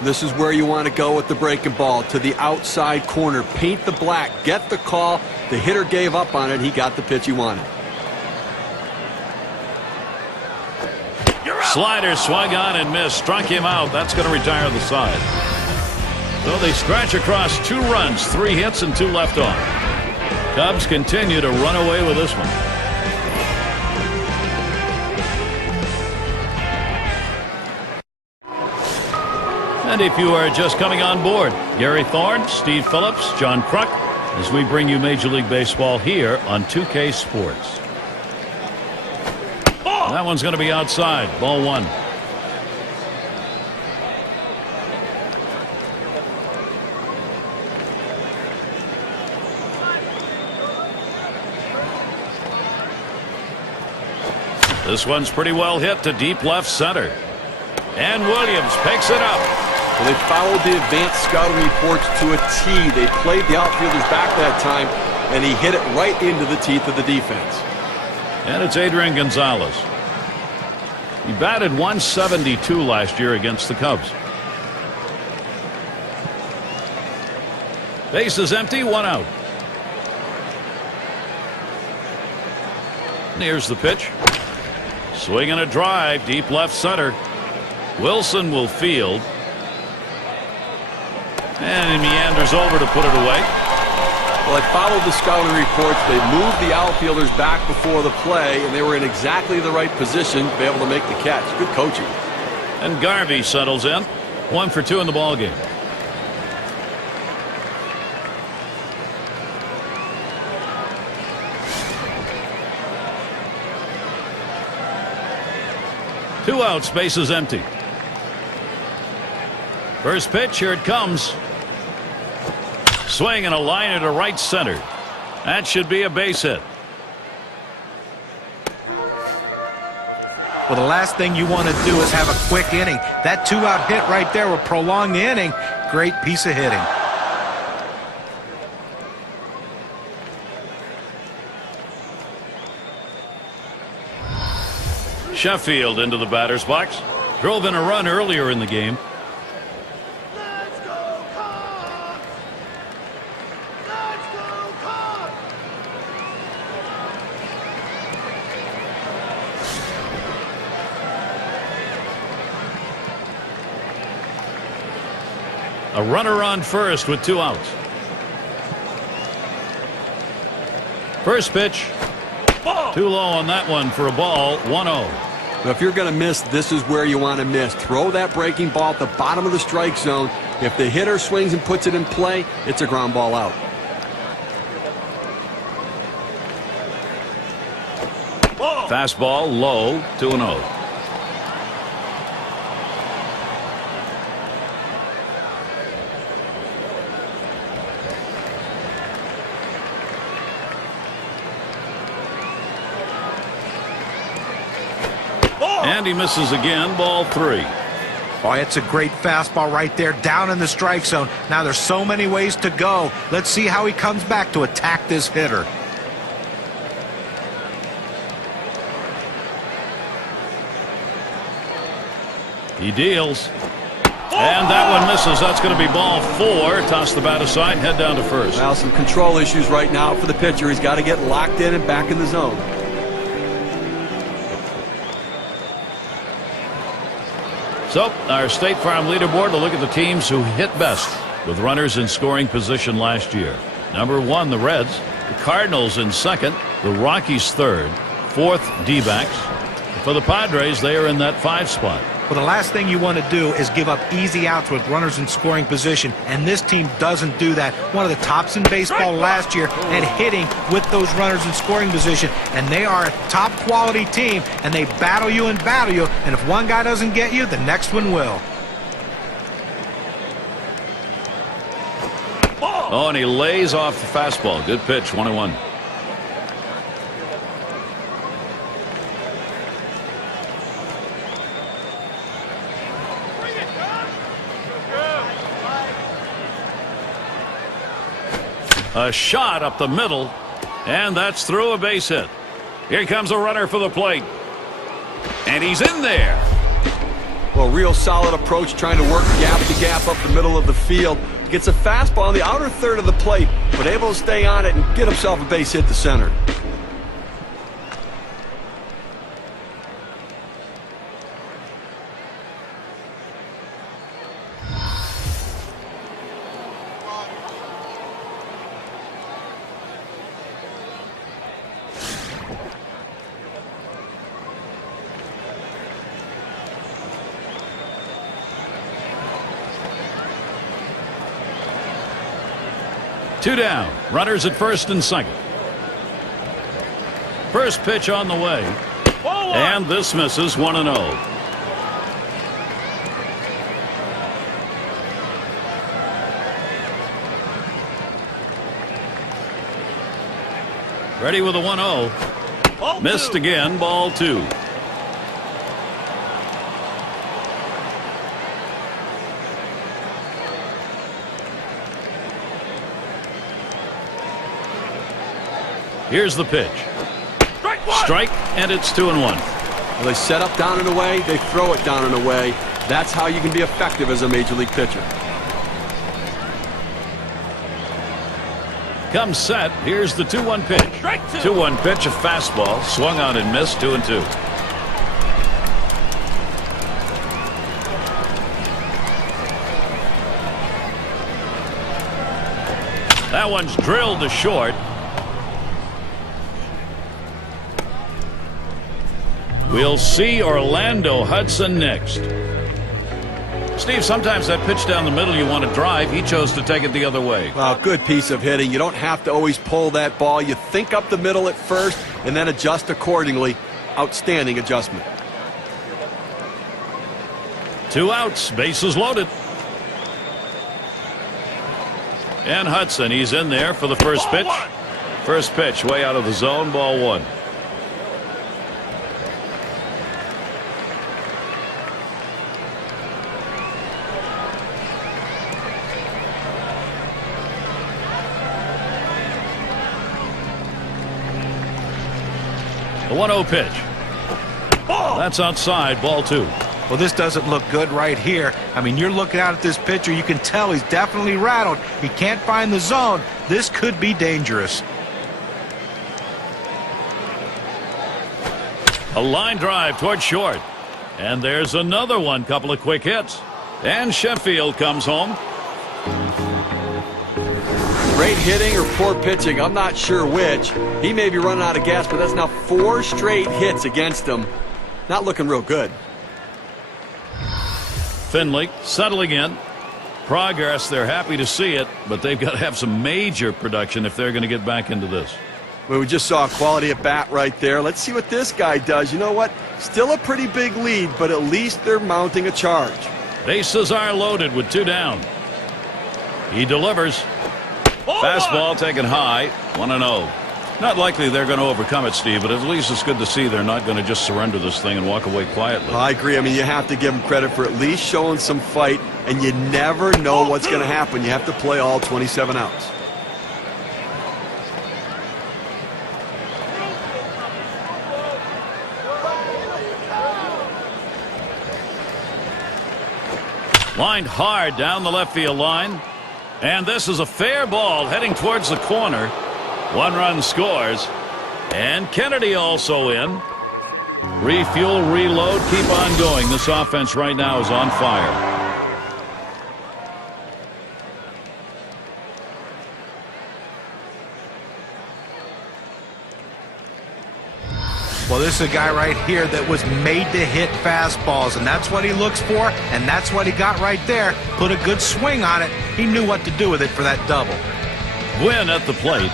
This is where you want to go with the breaking ball, to the outside corner. Paint the black. Get the call. The hitter gave up on it. He got the pitch he wanted. Slider swung on and missed. Struck him out. That's going to retire the side. So they scratch across 2 runs, 3 hits, and 2 left on. Cubs continue to run away with this one. And if you are just coming on board, Gary Thorne, Steve Phillips, John Kruk, as we bring you Major League Baseball here on 2K Sports. That one's going to be outside. Ball 1. This one's pretty well hit to deep left center. And Williams picks it up. Well, they followed the advanced scouting reports to a T. They played the outfielders back that time, and he hit it right into the teeth of the defense. And it's Adrian Gonzalez. He batted .172 last year against the Cubs. Base is empty, 1 out. And here's the pitch. Swing and a drive, deep left center. Wilson will field. And he meanders over to put it away. Well, they followed the scouting reports. They moved the outfielders back before the play, and they were in exactly the right position to be able to make the catch. Good coaching. And Garvey settles in. 1 for 2 in the ball game. Two outs, base is empty. First pitch, here it comes. Swing and a liner to right center. That should be a base hit. Well, the last thing you want to do is have a quick inning. That 2-out hit right there will prolong the inning. Great piece of hitting. Sheffield into the batter's box. Drove in a run earlier in the game. A runner on first with 2 outs. First pitch. Too low on that one for a ball. 1-0. Now, if you're going to miss, this is where you want to miss. Throw that breaking ball at the bottom of the strike zone. If the hitter swings and puts it in play, it's a ground ball out. Fastball low. 2-0. And he misses again. Ball 3. Oh, it's a great fastball right there down in the strike zone. Now there's so many ways to go. Let's see how he comes back to attack this hitter. He deals. And that one misses. That's going to be ball 4. Toss the bat aside, head down to first. Well, some control issues right now for the pitcher. He's got to get locked in and back in the zone. So, our State Farm leaderboard will look at the teams who hit best with runners in scoring position last year. Number 1, the Reds. The Cardinals in second. The Rockies third. Fourth, D-backs. For the Padres, they are in that 5 spot. Well, the last thing you want to do is give up easy outs with runners in scoring position, and this team doesn't do that. One of the tops in baseball last year and hitting with those runners in scoring position, and they are a top quality team, and they battle you, and if one guy doesn't get you, the next one will. Oh, and he lays off the fastball. Good pitch, 1-1. A shot up the middle, and that's through a base hit. Here comes a runner for the plate, and he's in there. Well, real solid approach, trying to work gap to gap up the middle of the field. Gets a fastball on the outer third of the plate, but able to stay on it and get himself a base hit to center. Two down. Runners at first and second. First pitch on the way. And this misses, 1-0. Ready with a 1-0. Missed again, ball 2. Here's the pitch. Strike, and it's 2-1. Well, they set up down and away, they throw it down and away. That's how you can be effective as a major league pitcher. Comes set. Here's the 2-1 pitch. 2-1 pitch, a fastball. Swung on and missed, 2-2. That one's drilled to short. We'll see Orlando Hudson next. Steve, sometimes that pitch down the middle you want to drive. He chose to take it the other way. Well, good piece of hitting. You don't have to always pull that ball. You think up the middle at first and then adjust accordingly. Outstanding adjustment. 2 outs, bases loaded. And Hudson, he's in there for the first pitch. First pitch way out of the zone, ball 1. The 1-0 pitch. That's outside, ball 2. Well, this doesn't look good right here. I mean, you're looking out at this pitcher. You can tell he's definitely rattled. He can't find the zone. This could be dangerous. A line drive toward short. And there's another one. Couple of quick hits. And Sheffield comes home. Great hitting or poor pitching, I'm not sure which. He may be running out of gas, but that's now 4 straight hits against him. Not looking real good. Finley settling in. Progress, they're happy to see it, but they've got to have some major production if they're going to get back into this. Well, we just saw a quality at bat right there. Let's see what this guy does. You know what? Still a pretty big lead, but at least they're mounting a charge. Bases are loaded with 2 down. He delivers. Fastball taken high, 1-0. Not likely they're going to overcome it, Steve, but at least it's good to see they're not going to just surrender this thing and walk away quietly. I agree. I mean, you have to give them credit for at least showing some fight, and you never know what's going to happen. You have to play all 27 outs. Lined hard down the left field line. And this is a fair ball heading towards the corner. 1 run scores. And Kennedy also in. Refuel, reload, keep on going. This offense right now is on fire. Well, this is a guy right here that was made to hit fastballs, and that's what he looks for, and that's what he got right there. Put a good swing on it. He knew what to do with it for that double. Gwynn at the plate.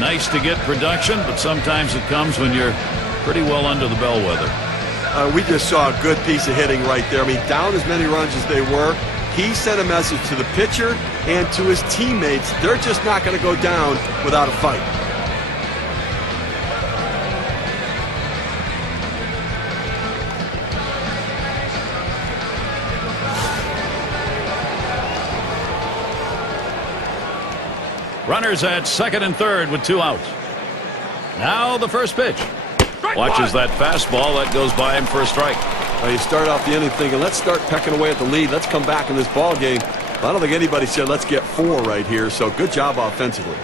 Nice to get production, but sometimes it comes when you're pretty well under the bellwether. We just saw a good piece of hitting right there. I mean, down as many runs as they were, he sent a message to the pitcher and to his teammates. They're just not going to go down without a fight. Runners at second and third with 2 outs. Now the first pitch. Watches that fastball. That goes by him for a strike. Well, you start off the inning thinking, let's start pecking away at the lead. Let's come back in this ball game. I don't think anybody said, let's get 4 right here. So good job offensively.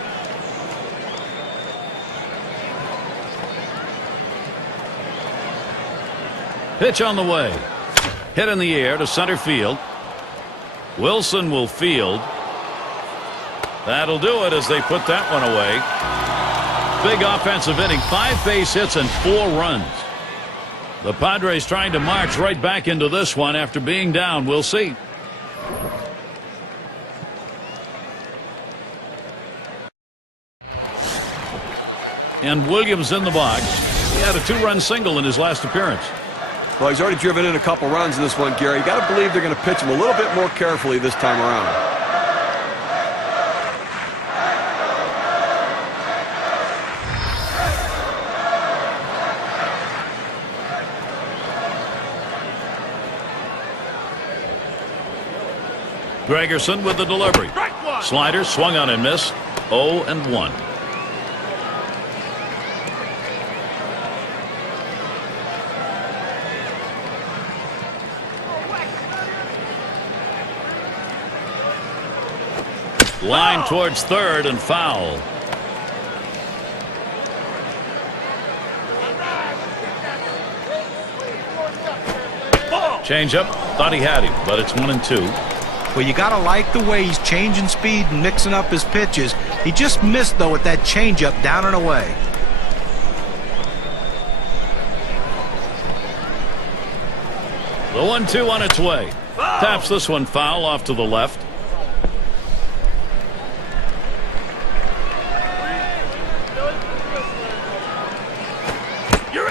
Pitch on the way. Hit in the air to center field. Wilson will field. That'll do it as they put that one away. Big offensive inning. 5 base hits and 4 runs. The Padres trying to march right back into this one after being down. We'll see. And Williams in the box. He had a 2-run single in his last appearance. Well, he's already driven in a couple runs in this one, Gary. You got to believe they're going to pitch him a little bit more carefully this time around. Ferguson with the delivery. Slider swung on and missed. 0-1. Line towards third and foul. Change up. Thought he had him, but it's 1-2. Well, you got to like the way he's changing speed and mixing up his pitches. He just missed, though, with that changeup down and away. The 1-2 on its way. Foul. Taps this one foul off to the left.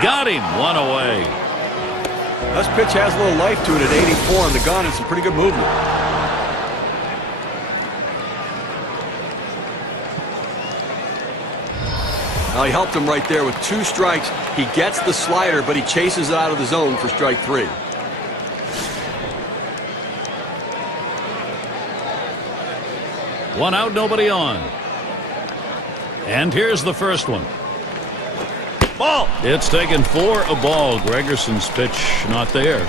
Got him. 1 away. This pitch has a little life to it at 84 on the gun and some pretty good movement. Now he helped him right there with 2 strikes. He gets the slider, but he chases it out of the zone for strike 3. One out, nobody on. And here's the first one. Ball. It's taken for a ball. Gregerson's pitch not there.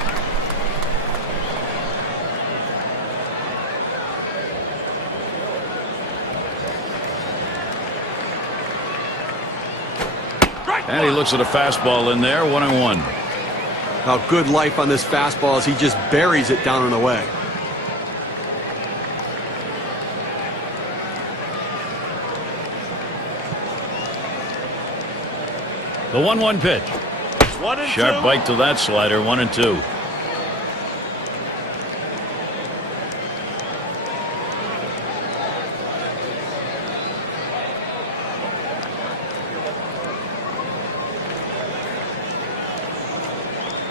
And he looks at a fastball in there. 1-1. Now good life on this fastball as he just buries it down and away. The 1-1 pitch. 1-2. Sharp bite to that slider. 1-2.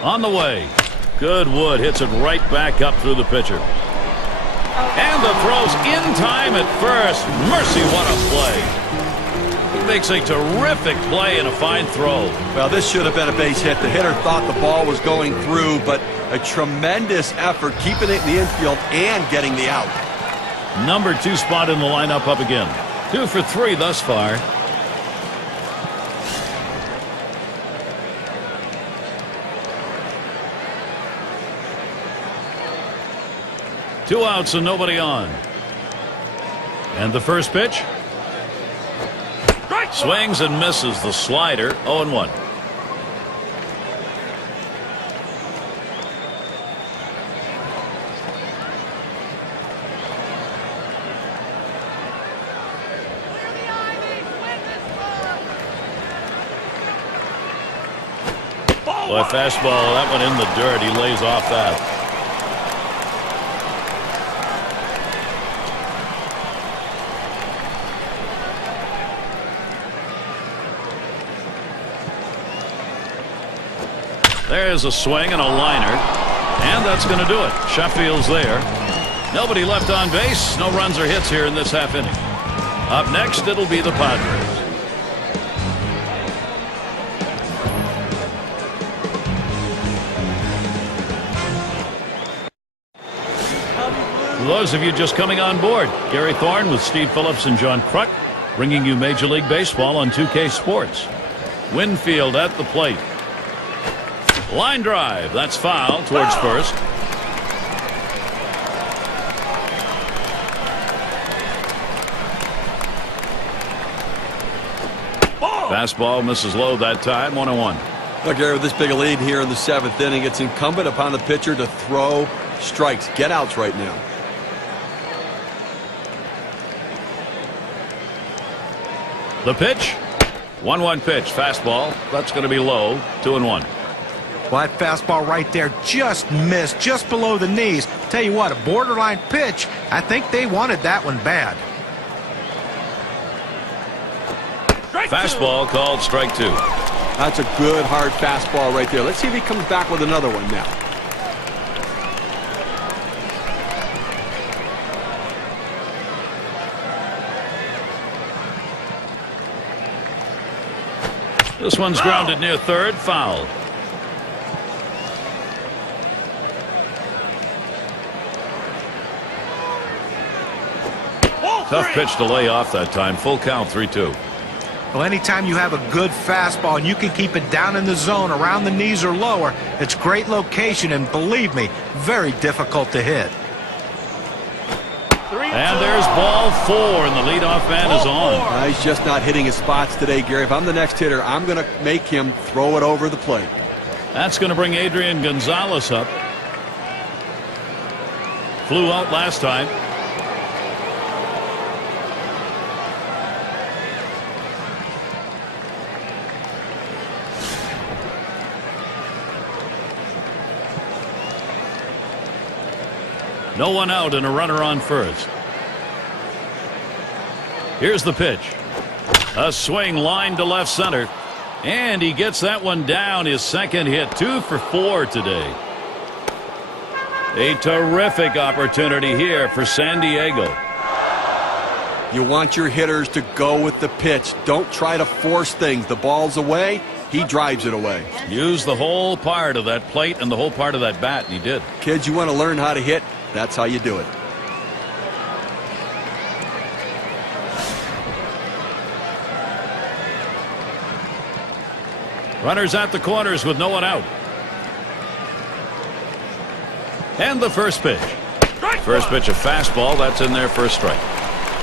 On the way. Good wood. Hits it right back up through the pitcher. And the throw's in time at first. Mercy, what a play. He makes a terrific play and a fine throw. Well, this should have been a base hit. The hitter thought the ball was going through, but a tremendous effort keeping it in the infield and getting the out. Number 2 spot in the lineup up again. 2 for 3 thus far. 2 outs and nobody on. And the first pitch. Swings and misses the slider. 0-1. Boy, fastball, that one in the dirt. He lays off that. There's a swing and a liner. And that's going to do it. Sheffield's there. Nobody left on base. No runs or hits here in this half inning. Up next, it'll be the Padres. For those of you just coming on board, Gary Thorne with Steve Phillips and John Kruk bringing you Major League Baseball on 2K Sports. Winfield at the plate. Line drive. That's foul towards first. Fastball misses low that time. 1-1. Look, Gary, with this big a lead here in the 7th inning, it's incumbent upon the pitcher to throw strikes. Get outs right now. The pitch. 1-1 pitch. Fastball. That's going to be low. 2-1. Well, that fastball right there just missed, just below the knees. Tell you what, a borderline pitch. I think they wanted that one bad. Fastball called strike 2. That's a good, hard fastball right there. Let's see if he comes back with another one now. This one's grounded near third. Foul. Tough pitch to lay off that time. Full count. 3-2. Well, anytime you have a good fastball and you can keep it down in the zone around the knees or lower, it's great location and, believe me, very difficult to hit. And there's ball 4 and the leadoff man is on. He's just not hitting his spots today, Gary. If I'm the next hitter, I'm going to make him throw it over the plate. That's going to bring Adrian Gonzalez up. Flew out last time. No one out and a runner on first. Here's the pitch. A swing line to left center. And he gets that one down. His second hit. 2 for 4 today. A terrific opportunity here for San Diego. You want your hitters to go with the pitch. Don't try to force things. The ball's away. He drives it away. Use the whole part of that plate and the whole part of that bat, and he did. Kids, you want to learn how to hit? That's how you do it. Runners at the corners with no one out. And the first pitch. First pitch, a fastball. That's in there for a strike.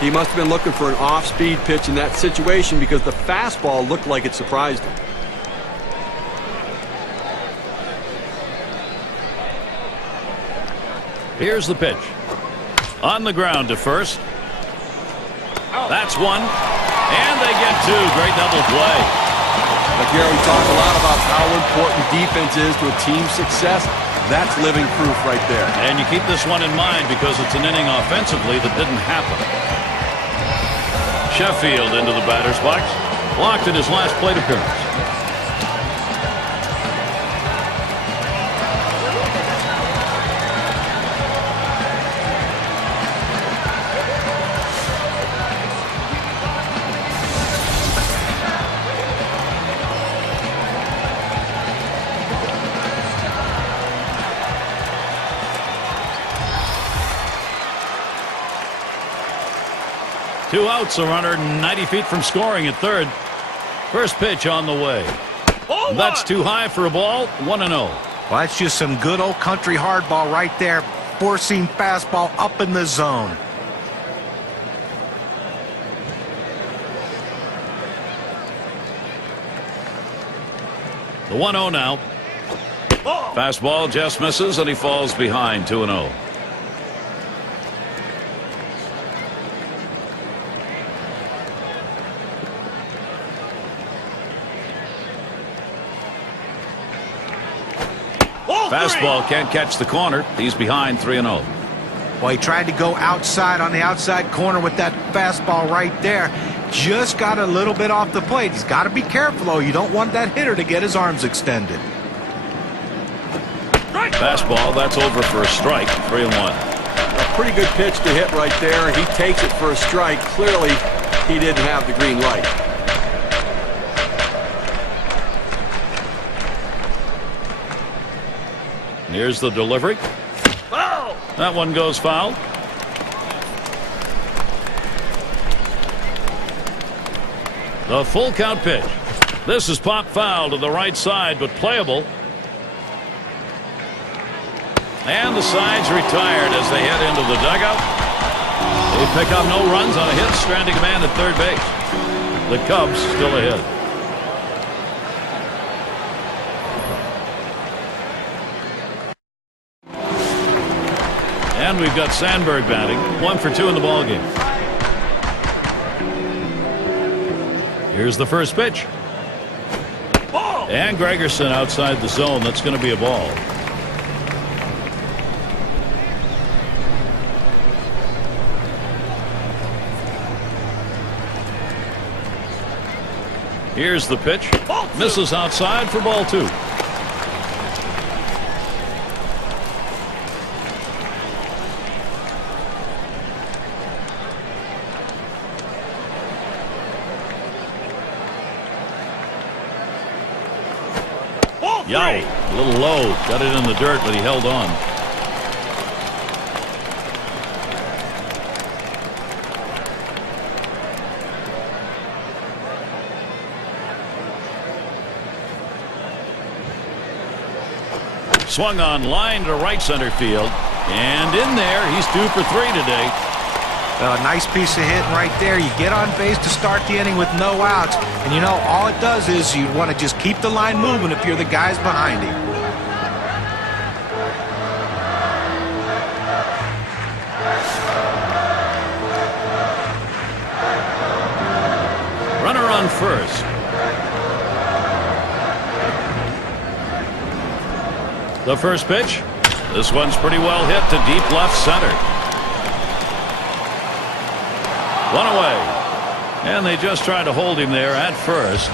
He must have been looking for an off-speed pitch in that situation because the fastball looked like it surprised him. Here's the pitch. On the ground to first. That's one. And they get 2. Great double play. But Gary, we talk a lot about how important defense is to a team's success. That's living proof right there. And you keep this one in mind because it's an inning offensively that didn't happen. Sheffield into the batter's box. Blocked in his last plate appearance. Two outs, a runner 90 feet from scoring at third. First pitch on the way. That's too high for a ball. 1-0. Well, that's just some good old country hardball right there. four-seam fastball up in the zone. The 1-0 now. Fastball just misses, and he falls behind 2-0. Fastball can't catch the corner. He's behind 3-0. Well, he tried to go outside on the outside corner with that fastball right there. Just got a little bit off the plate. He's got to be careful, though. You don't want that hitter to get his arms extended. Fastball, that's over for a strike. 3-1. A pretty good pitch to hit right there. He takes it for a strike. Clearly, he didn't have the green light. Here's the delivery. Foul! That one goes foul. The full count pitch. This is pop foul to the right side, but playable. And the side's retired as they head into the dugout. They pick up no runs on a hit, stranding a man at third base. The Cubs still ahead. And we've got Sandberg batting. 1 for 2 in the ballgame. Here's the first pitch. Ball! And Gregerson outside the zone. That's going to be a ball. Here's the pitch. Misses outside for ball 2. Yow, a little low. Got it in the dirt, but he held on. Swung on line to right center field. And in there, he's 2 for 3 today. A nice piece of hitting right there. You get on base to start the inning with no outs. And you know, all it does is you want to just keep the line moving if you're the guys behind him. Runner on first. The first pitch. This one's pretty well hit to deep left center. 1 away. And they just tried to hold him there at first.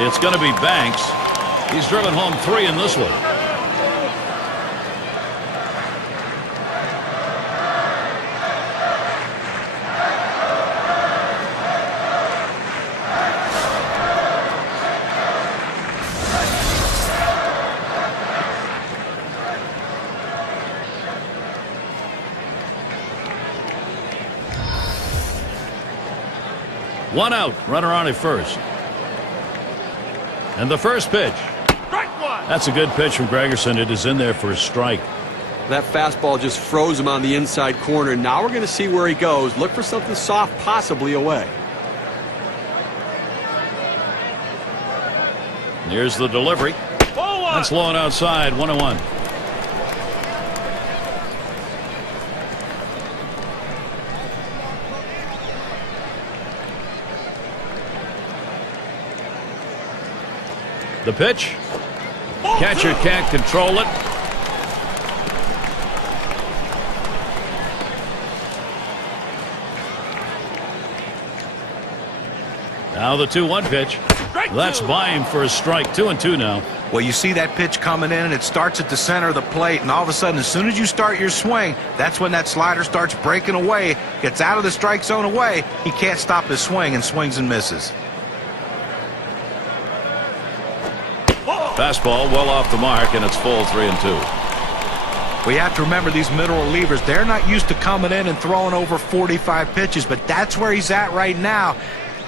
It's going to be Banks. He's driven home 3 in this one. One out, runner on at first. And the first pitch. Strike one. That's a good pitch from Gregerson. It is in there for a strike. That fastball just froze him on the inside corner. Now we're going to see where he goes. Look for something soft, possibly away. Here's the delivery. Ball one. That's low and outside. 1-1. The pitch. Catcher can't control it. Now the 2-1 pitch. That's by him for a strike. 2-2 now. Well, you see that pitch coming in, and it starts at the center of the plate, and all of a sudden, as soon as you start your swing, that's when that slider starts breaking away, gets out of the strike zone away. He can't stop his swing and swings and misses. Fastball well off the mark, and it's full 3-2. We have to remember these middle relievers, they're not used to coming in and throwing over 45 pitches, but that's where he's at right now.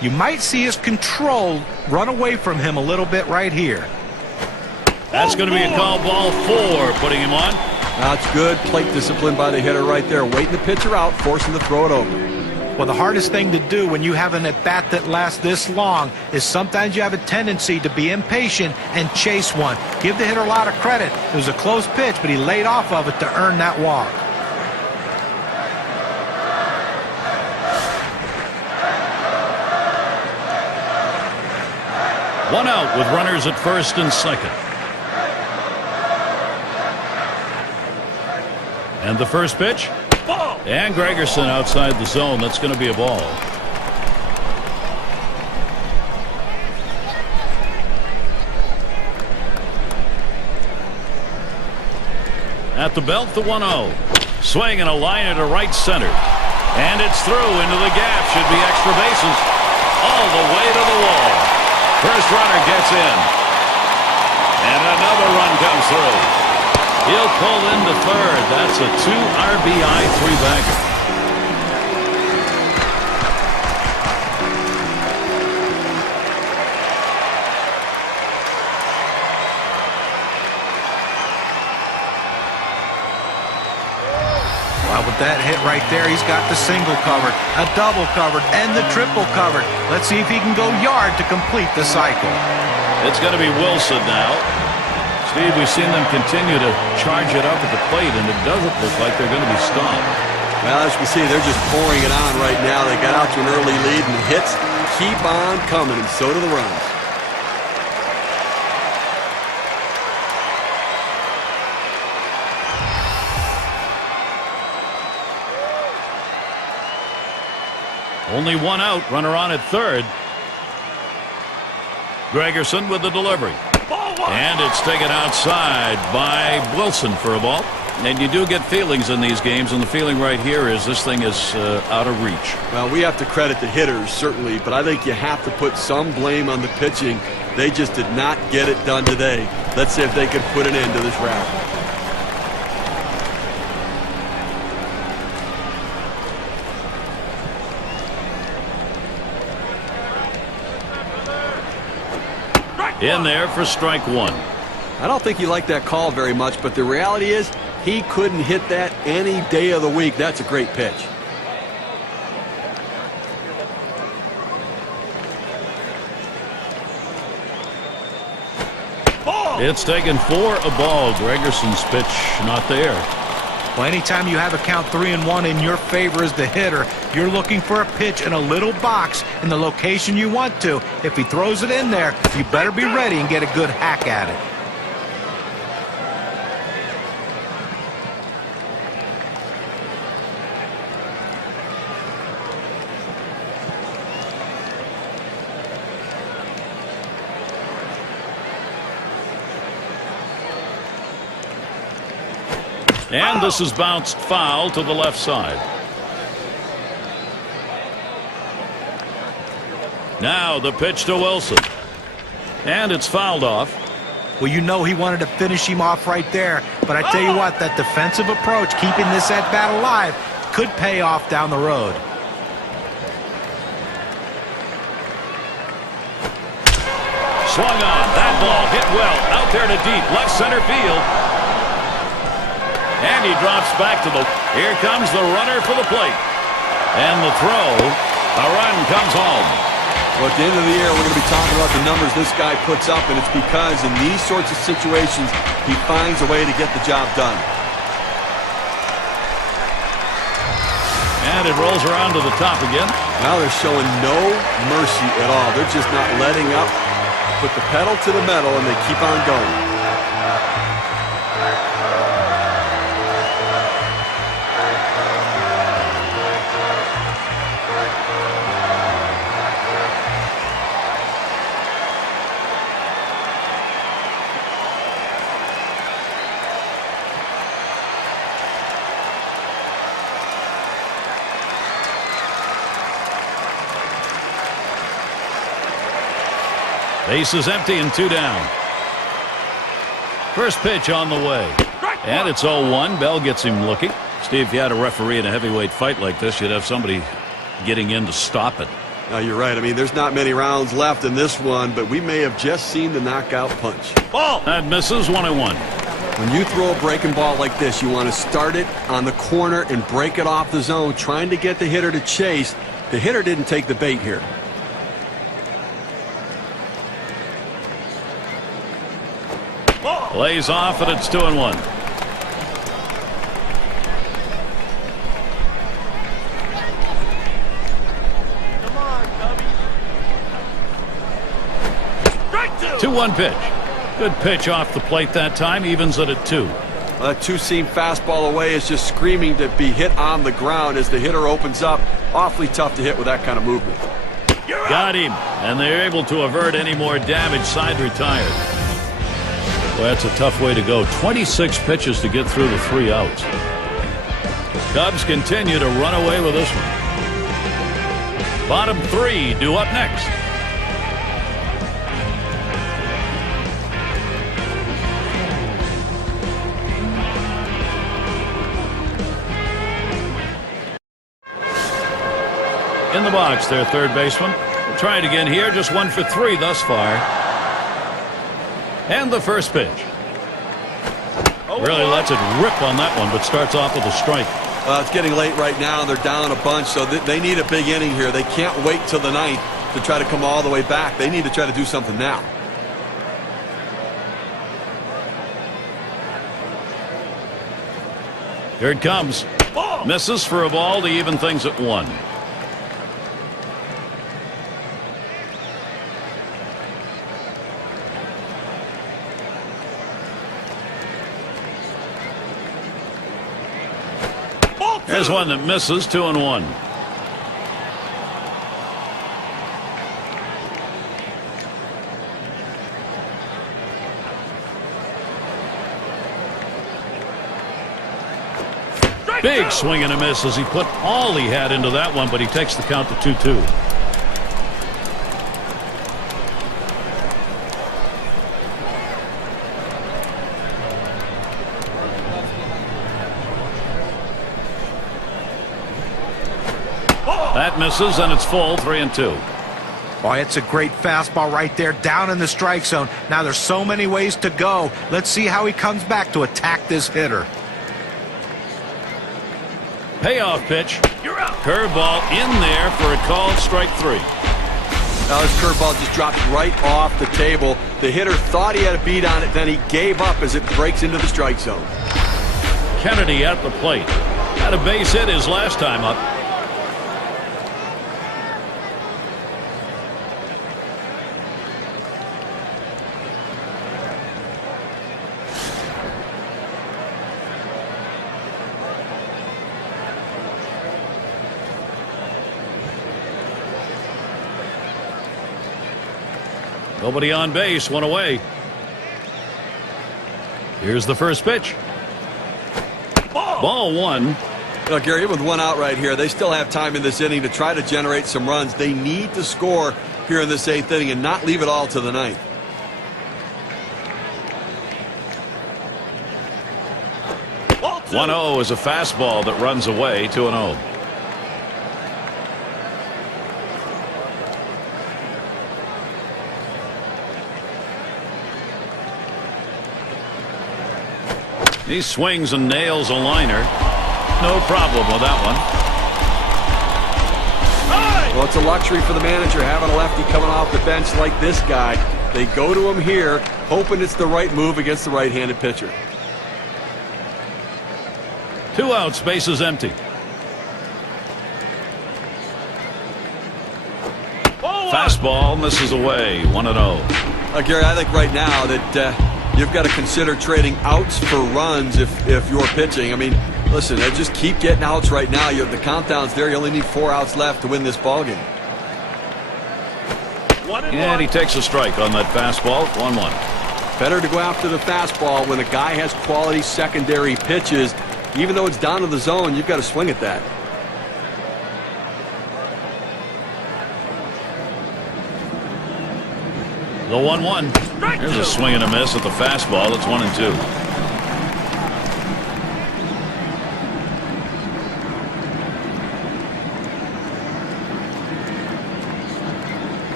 You might see his control run away from him a little bit right here. That's going to be a call ball 4, putting him on. That's good plate discipline by the hitter right there. Waiting the pitcher out, forcing to throw it over. Well, the hardest thing to do when you have an at-bat that lasts this long is sometimes you have a tendency to be impatient and chase one. Give the hitter a lot of credit. It was a close pitch, but he laid off of it to earn that walk. One out with runners at first and second. And the first pitch. Ball. And Gregerson outside the zone. That's going to be a ball. At the belt, the 1-0. Swing and a liner to right center. And it's through into the gap. Should be extra bases. All the way to the wall. First runner gets in. And another run comes through. He'll pull into third. That's a 2 RBI 3-bagger. Well, with that hit right there, he's got the single covered, a double covered, and the triple covered. Let's see if he can go yard to complete the cycle. It's going to be Wilson now. Steve, we've seen them continue to charge it up at the plate, and it doesn't look like they're going to be stopped. Well, as you can see, they're just pouring it on right now. They got out to an early lead, and the hits keep on coming, and so do the runs. Only one out, runner on at third. Gregerson with the delivery. And it's taken outside by Wilson for a ball. And you do get feelings in these games, and the feeling right here is this thing is out of reach. Well, we have to credit the hitters, certainly, but I think you have to put some blame on the pitching. They just did not get it done today. Let's see if they can put an end to this round. In there for strike 1. I don't think he liked that call very much, but the reality is he couldn't hit that any day of the week. That's a great pitch. Ball. It's taken for a ball. Gregerson's pitch not there. Well, anytime you have a count 3-1 in your favor as the hitter, you're looking for a pitch in a little box in the location you want to. If he throws it in there, you better be ready and get a good hack at it. And this is bounced foul to the left side. Now the pitch to Wilson. And it's fouled off. Well, you know he wanted to finish him off right there. But I tell you what, that defensive approach, keeping this at-bat alive, could pay off down the road. Swung on. That ball hit well. Out there to deep. Left center field. And he drops back to the... Here comes the runner for the plate. And the throw. A run comes home. Well, at the end of the year, we're going to be talking about the numbers this guy puts up, and it's because in these sorts of situations, he finds a way to get the job done. And it rolls around to the top again. Now they're showing no mercy at all. They're just not letting up. Put the pedal to the metal, and they keep on going. Base is empty and 2 down. First pitch on the way. And it's 0-1. Bell gets him looking. Steve, if you had a referee in a heavyweight fight like this, you'd have somebody getting in to stop it. You're right. I mean, there's not many rounds left in this one, but we may have just seen the knockout punch. Ball. That misses 1-1. When you throw a breaking ball like this, you want to start it on the corner and break it off the zone, trying to get the hitter to chase. The hitter didn't take the bait here. Ball. Lays off, and it's 2-1. Come on, Cubby. Strike 2. 2-1 pitch. Good pitch off the plate that time. Evens it at 2. That two-seam fastball away is just screaming to be hit on the ground as the hitter opens up. Awfully tough to hit with that kind of movement. You're Got him, and they're able to avert any more damage. Side retired. Well, that's a tough way to go. 26 pitches to get through the 3 outs. Cubs continue to run away with this one. Bottom 3 due up next. In the box, their third baseman. We'll try it again here. Just 1 for 3 thus far. And the first pitch. Really lets it rip on that one, but starts off with a strike. It's getting late right now. They're down a bunch, so they need a big inning here. They can't wait till the 9th to try to come all the way back. They need to try to do something now. Here it comes. Ball. Misses for a ball to even things at 1. Here's one that misses. 2-1. Big swing and a miss as he put all he had into that one, but he takes the count to 2-2. That misses, and it's full. 3-2. Boy, it's a great fastball right there, down in the strike zone. Now there's so many ways to go. Let's see how he comes back to attack this hitter. Payoff pitch. You're out. Curveball in there for a called strike 3. Now this curveball just dropped right off the table. The hitter thought he had a beat on it, then he gave up as it breaks into the strike zone. Kennedy at the plate. Had a base hit his last time up. Nobody on base, 1 away. Here's the first pitch. Ball 1. Look, Gary, with 1 out right here, they still have time in this inning to try to generate some runs. They need to score here in this 8th inning and not leave it all to the 9th. Ball 2. 1-0 is a fastball that runs away. 2-0. He swings and nails a liner. No problem with that one. Well, it's a luxury for the manager having a lefty coming off the bench like this guy. They go to him here, hoping it's the right move against the right-handed pitcher. 2 outs, bases empty. Fastball misses away. 1-0. Gary, I think right now that you've got to consider trading outs for runs if you're pitching. I mean, listen, just keep getting outs right now. The countdown's there. You only need 4 outs left to win this ballgame. And he takes a strike on that fastball. 1-1. Better to go after the fastball when a guy has quality secondary pitches. Even though it's down to the zone, you've got to swing at that. The 1-1. Here's a swing and a miss at the fastball. It's 1-2.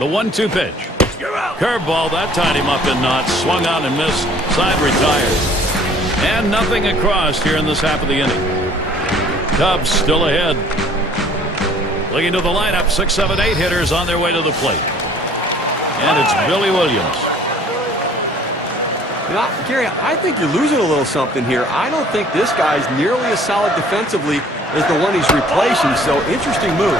The 1-2 pitch. You're out. Curveball, that tied him up in knots. Swung on and missed. Side retired. And nothing across here in this half of the inning. Cubs still ahead. Looking to the lineup, 6, 7, 8 hitters on their way to the plate. And it's Billy Williams. You know, Gary, I think you're losing a little something here. I don't think this guy's nearly as solid defensively as the one he's replacing, so interesting move.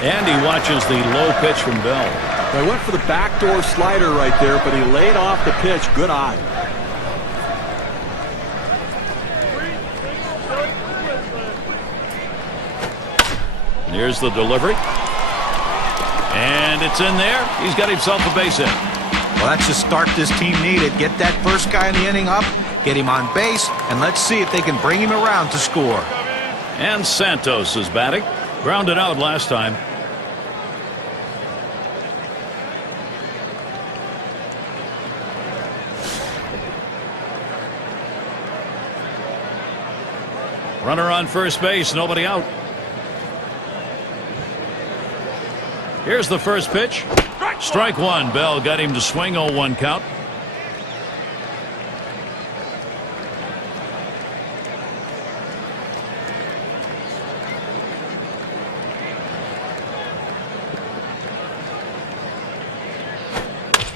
And he watches the low pitch from Bell. He went for the backdoor slider right there, but he laid off the pitch. Good eye. Here's the delivery. And it's in there. He's got himself a base hit. Well, that's the start this team needed. Get that first guy in the inning up, get him on base, and let's see if they can bring him around to score. And Santos is batting. Grounded out last time. Runner on first base, nobody out. Here's the first pitch. Strike one. Bell got him to swing. 0-1 count.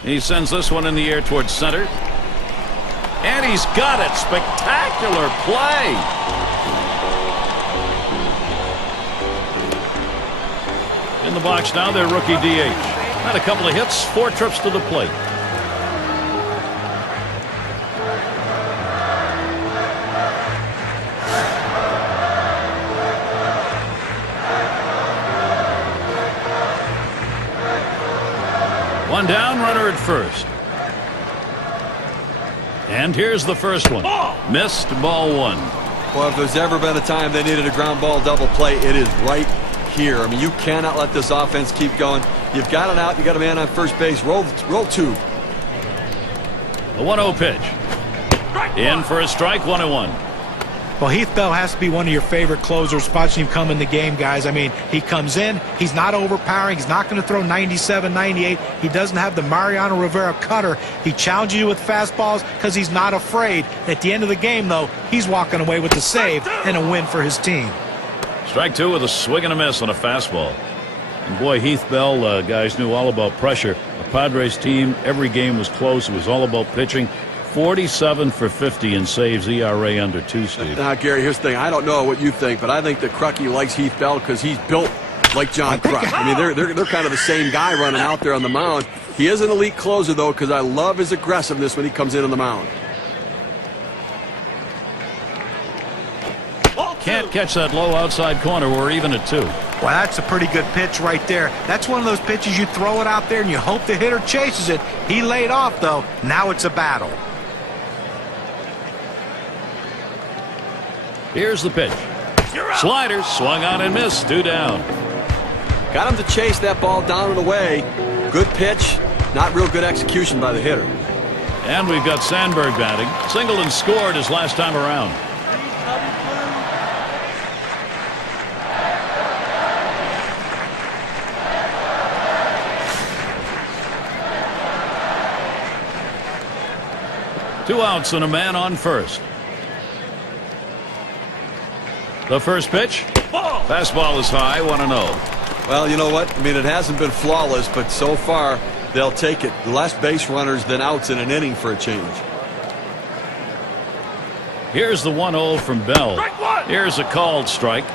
He sends this one in the air towards center. And he's got it. Spectacular play. In the box now, their rookie DH. Had a couple of hits, 4 trips to the plate. One down, runner at first. And here's the first one. Missed, ball 1. Well, if there's ever been a time they needed a ground ball double play, it is right here. I mean, you cannot let this offense keep going. You've got it out. You got a man on first base. Roll 2. The 1-0 pitch. In for a strike, 1-1. Well, Heath Bell has to be one of your favorite closers, watching him come in the game, guys. I mean, he comes in, he's not overpowering, he's not going to throw 97, 98. He doesn't have the Mariano Rivera cutter. He challenges you with fastballs because he's not afraid. At the end of the game, though, he's walking away with the save and a win for his team. Strike 2 with a swing and a miss on a fastball. And boy, Heath Bell, guys, knew all about pressure. The Padres team, every game was close. It was all about pitching. 47 for 50 in saves, ERA under 2, Steve. Now, Gary, here's the thing. I don't know what you think, but I think that Crucky likes Heath Bell because he's built like John Kruk. I mean, they're kind of the same guy running out there on the mound. He is an elite closer, though, because I love his aggressiveness when he comes in on the mound. Can't catch that low outside corner. We're even at 2. Well, that's a pretty good pitch right there. That's one of those pitches you throw it out there and you hope the hitter chases it. He laid off, though. Now it's a battle. Here's the pitch. Slider swung on and missed. 2 down. Got him to chase that ball down and away. Good pitch. Not real good execution by the hitter. And we've got Sandberg batting. Singled and scored his last time around. Two outs and a man on first. The first pitch. Fastball is high, 1-0. Well, you know what? I mean, it hasn't been flawless, but so far they'll take it. Less base runners than outs in an inning for a change. Here's the 1-0 from Bell. Here's a called strike.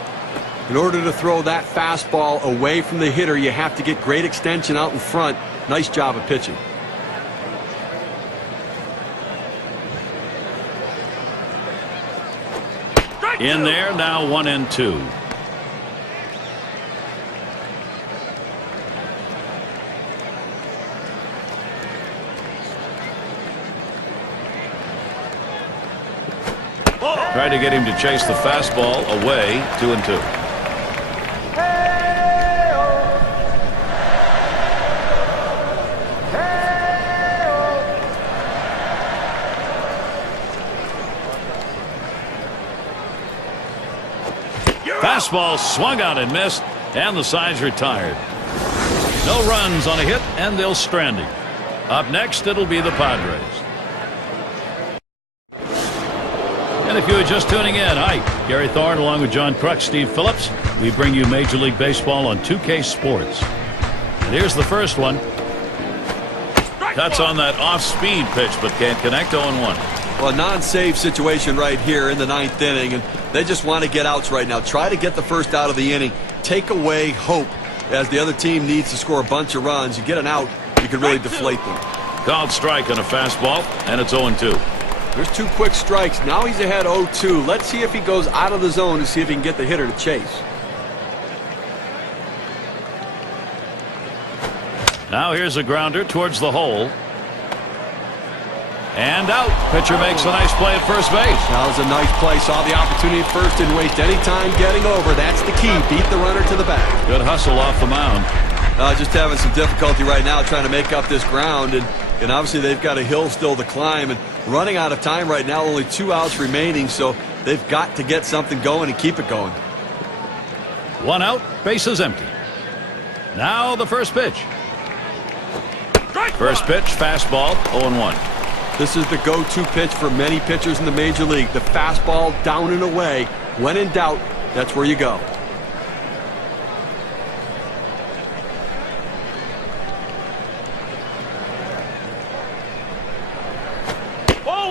In order to throw that fastball away from the hitter, you have to get great extension out in front. Nice job of pitching. In there, now 1-2. Tried to get him to chase the fastball away. 2-2. Fastball swung out and missed, and the side's retired. No runs on a hit, and they'll strand him. Up next, it'll be the Padres. And if you are just tuning in, hi, Gary Thorne along with John Kruk, Steve Phillips. We bring you Major League Baseball on 2K Sports. And here's the first one. Cuts on that off-speed pitch, but can't connect. 0-1. Well, a non-save situation right here in the 9th inning, and they just want to get outs right now. Try to get the first out of the inning. Take away hope as the other team needs to score a bunch of runs. You get an out, you can really deflate them. Called strike on a fastball, and it's 0-2. There's 2 quick strikes. Now he's ahead 0-2. Let's see if he goes out of the zone to see if he can get the hitter to chase. Now here's a grounder towards the hole. And out. Pitcher makes a nice play at first base. That was a nice play. Saw the opportunity at first. Didn't waste any time getting over. That's the key. Beat the runner to the bag. Good hustle off the mound. Just having some difficulty right now trying to make up this ground. And obviously they've got a hill still to climb. And running out of time right now. Only 2 outs remaining. So they've got to get something going and keep it going. 1 out. Base is empty. Now the first pitch. First pitch, fastball, 0-1. This is the go-to pitch for many pitchers in the Major League. The fastball down and away. When in doubt, that's where you go.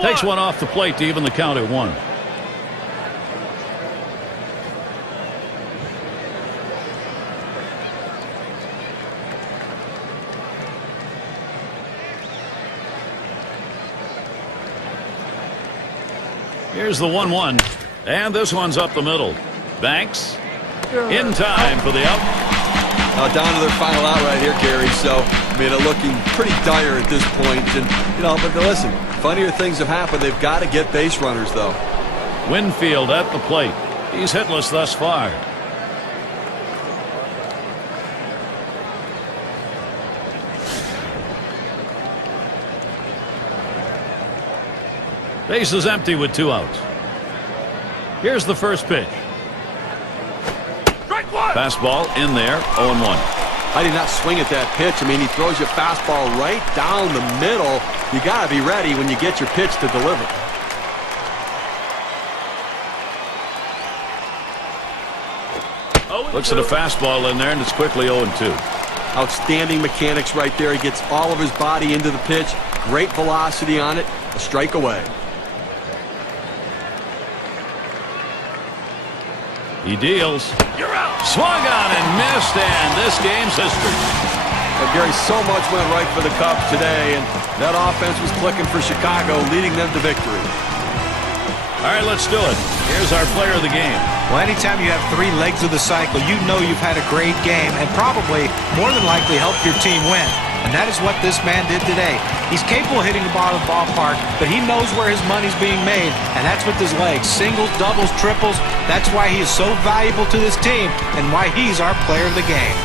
Takes one off the plate to even the count at 1. Here's the 1-1, and this one's up the middle. Banks in time for the out. Down to their final out right here, Gary. So, I mean, they're looking pretty dire at this point. And, but listen, funnier things have happened. They've got to get base runners, though. Winfield at the plate. He's hitless thus far. Base is empty with 2 outs. Here's the first pitch. Fastball in there, 0-1. I did not swing at that pitch. I mean, he throws your fastball right down the middle. You got to be ready when you get your pitch to deliver. Looks at a fastball in there, and it's quickly 0-2. Outstanding mechanics right there. He gets all of his body into the pitch. Great velocity on it. A strike away. He deals. You're out. Swung on and missed, and this game's history. Well, Gary, so much went right for the Cubs today, and that offense was clicking for Chicago, leading them to victory. All right, let's do it. Here's our player of the game. Well, anytime you have 3 legs of the cycle, you know you've had a great game and probably more than likely helped your team win. And that is what this man did today. He's capable of hitting the ball of the ballpark, but he knows where his money's being made, and that's with his legs. Singles, doubles, triples. That's why he is so valuable to this team and why he's our player of the game.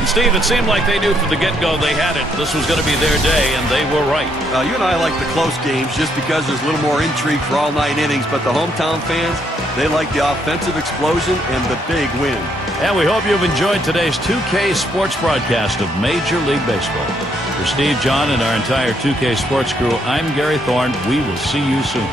And Steve, it seemed like they knew from the get-go they had it. This was going to be their day, and they were right. You and I like the close games just because there's a little more intrigue for all 9 innings, but the hometown fans, they like the offensive explosion and the big win. And we hope you've enjoyed today's 2K Sports broadcast of Major League Baseball. For Steve, John, and our entire 2K Sports crew, I'm Gary Thorne. We will see you soon.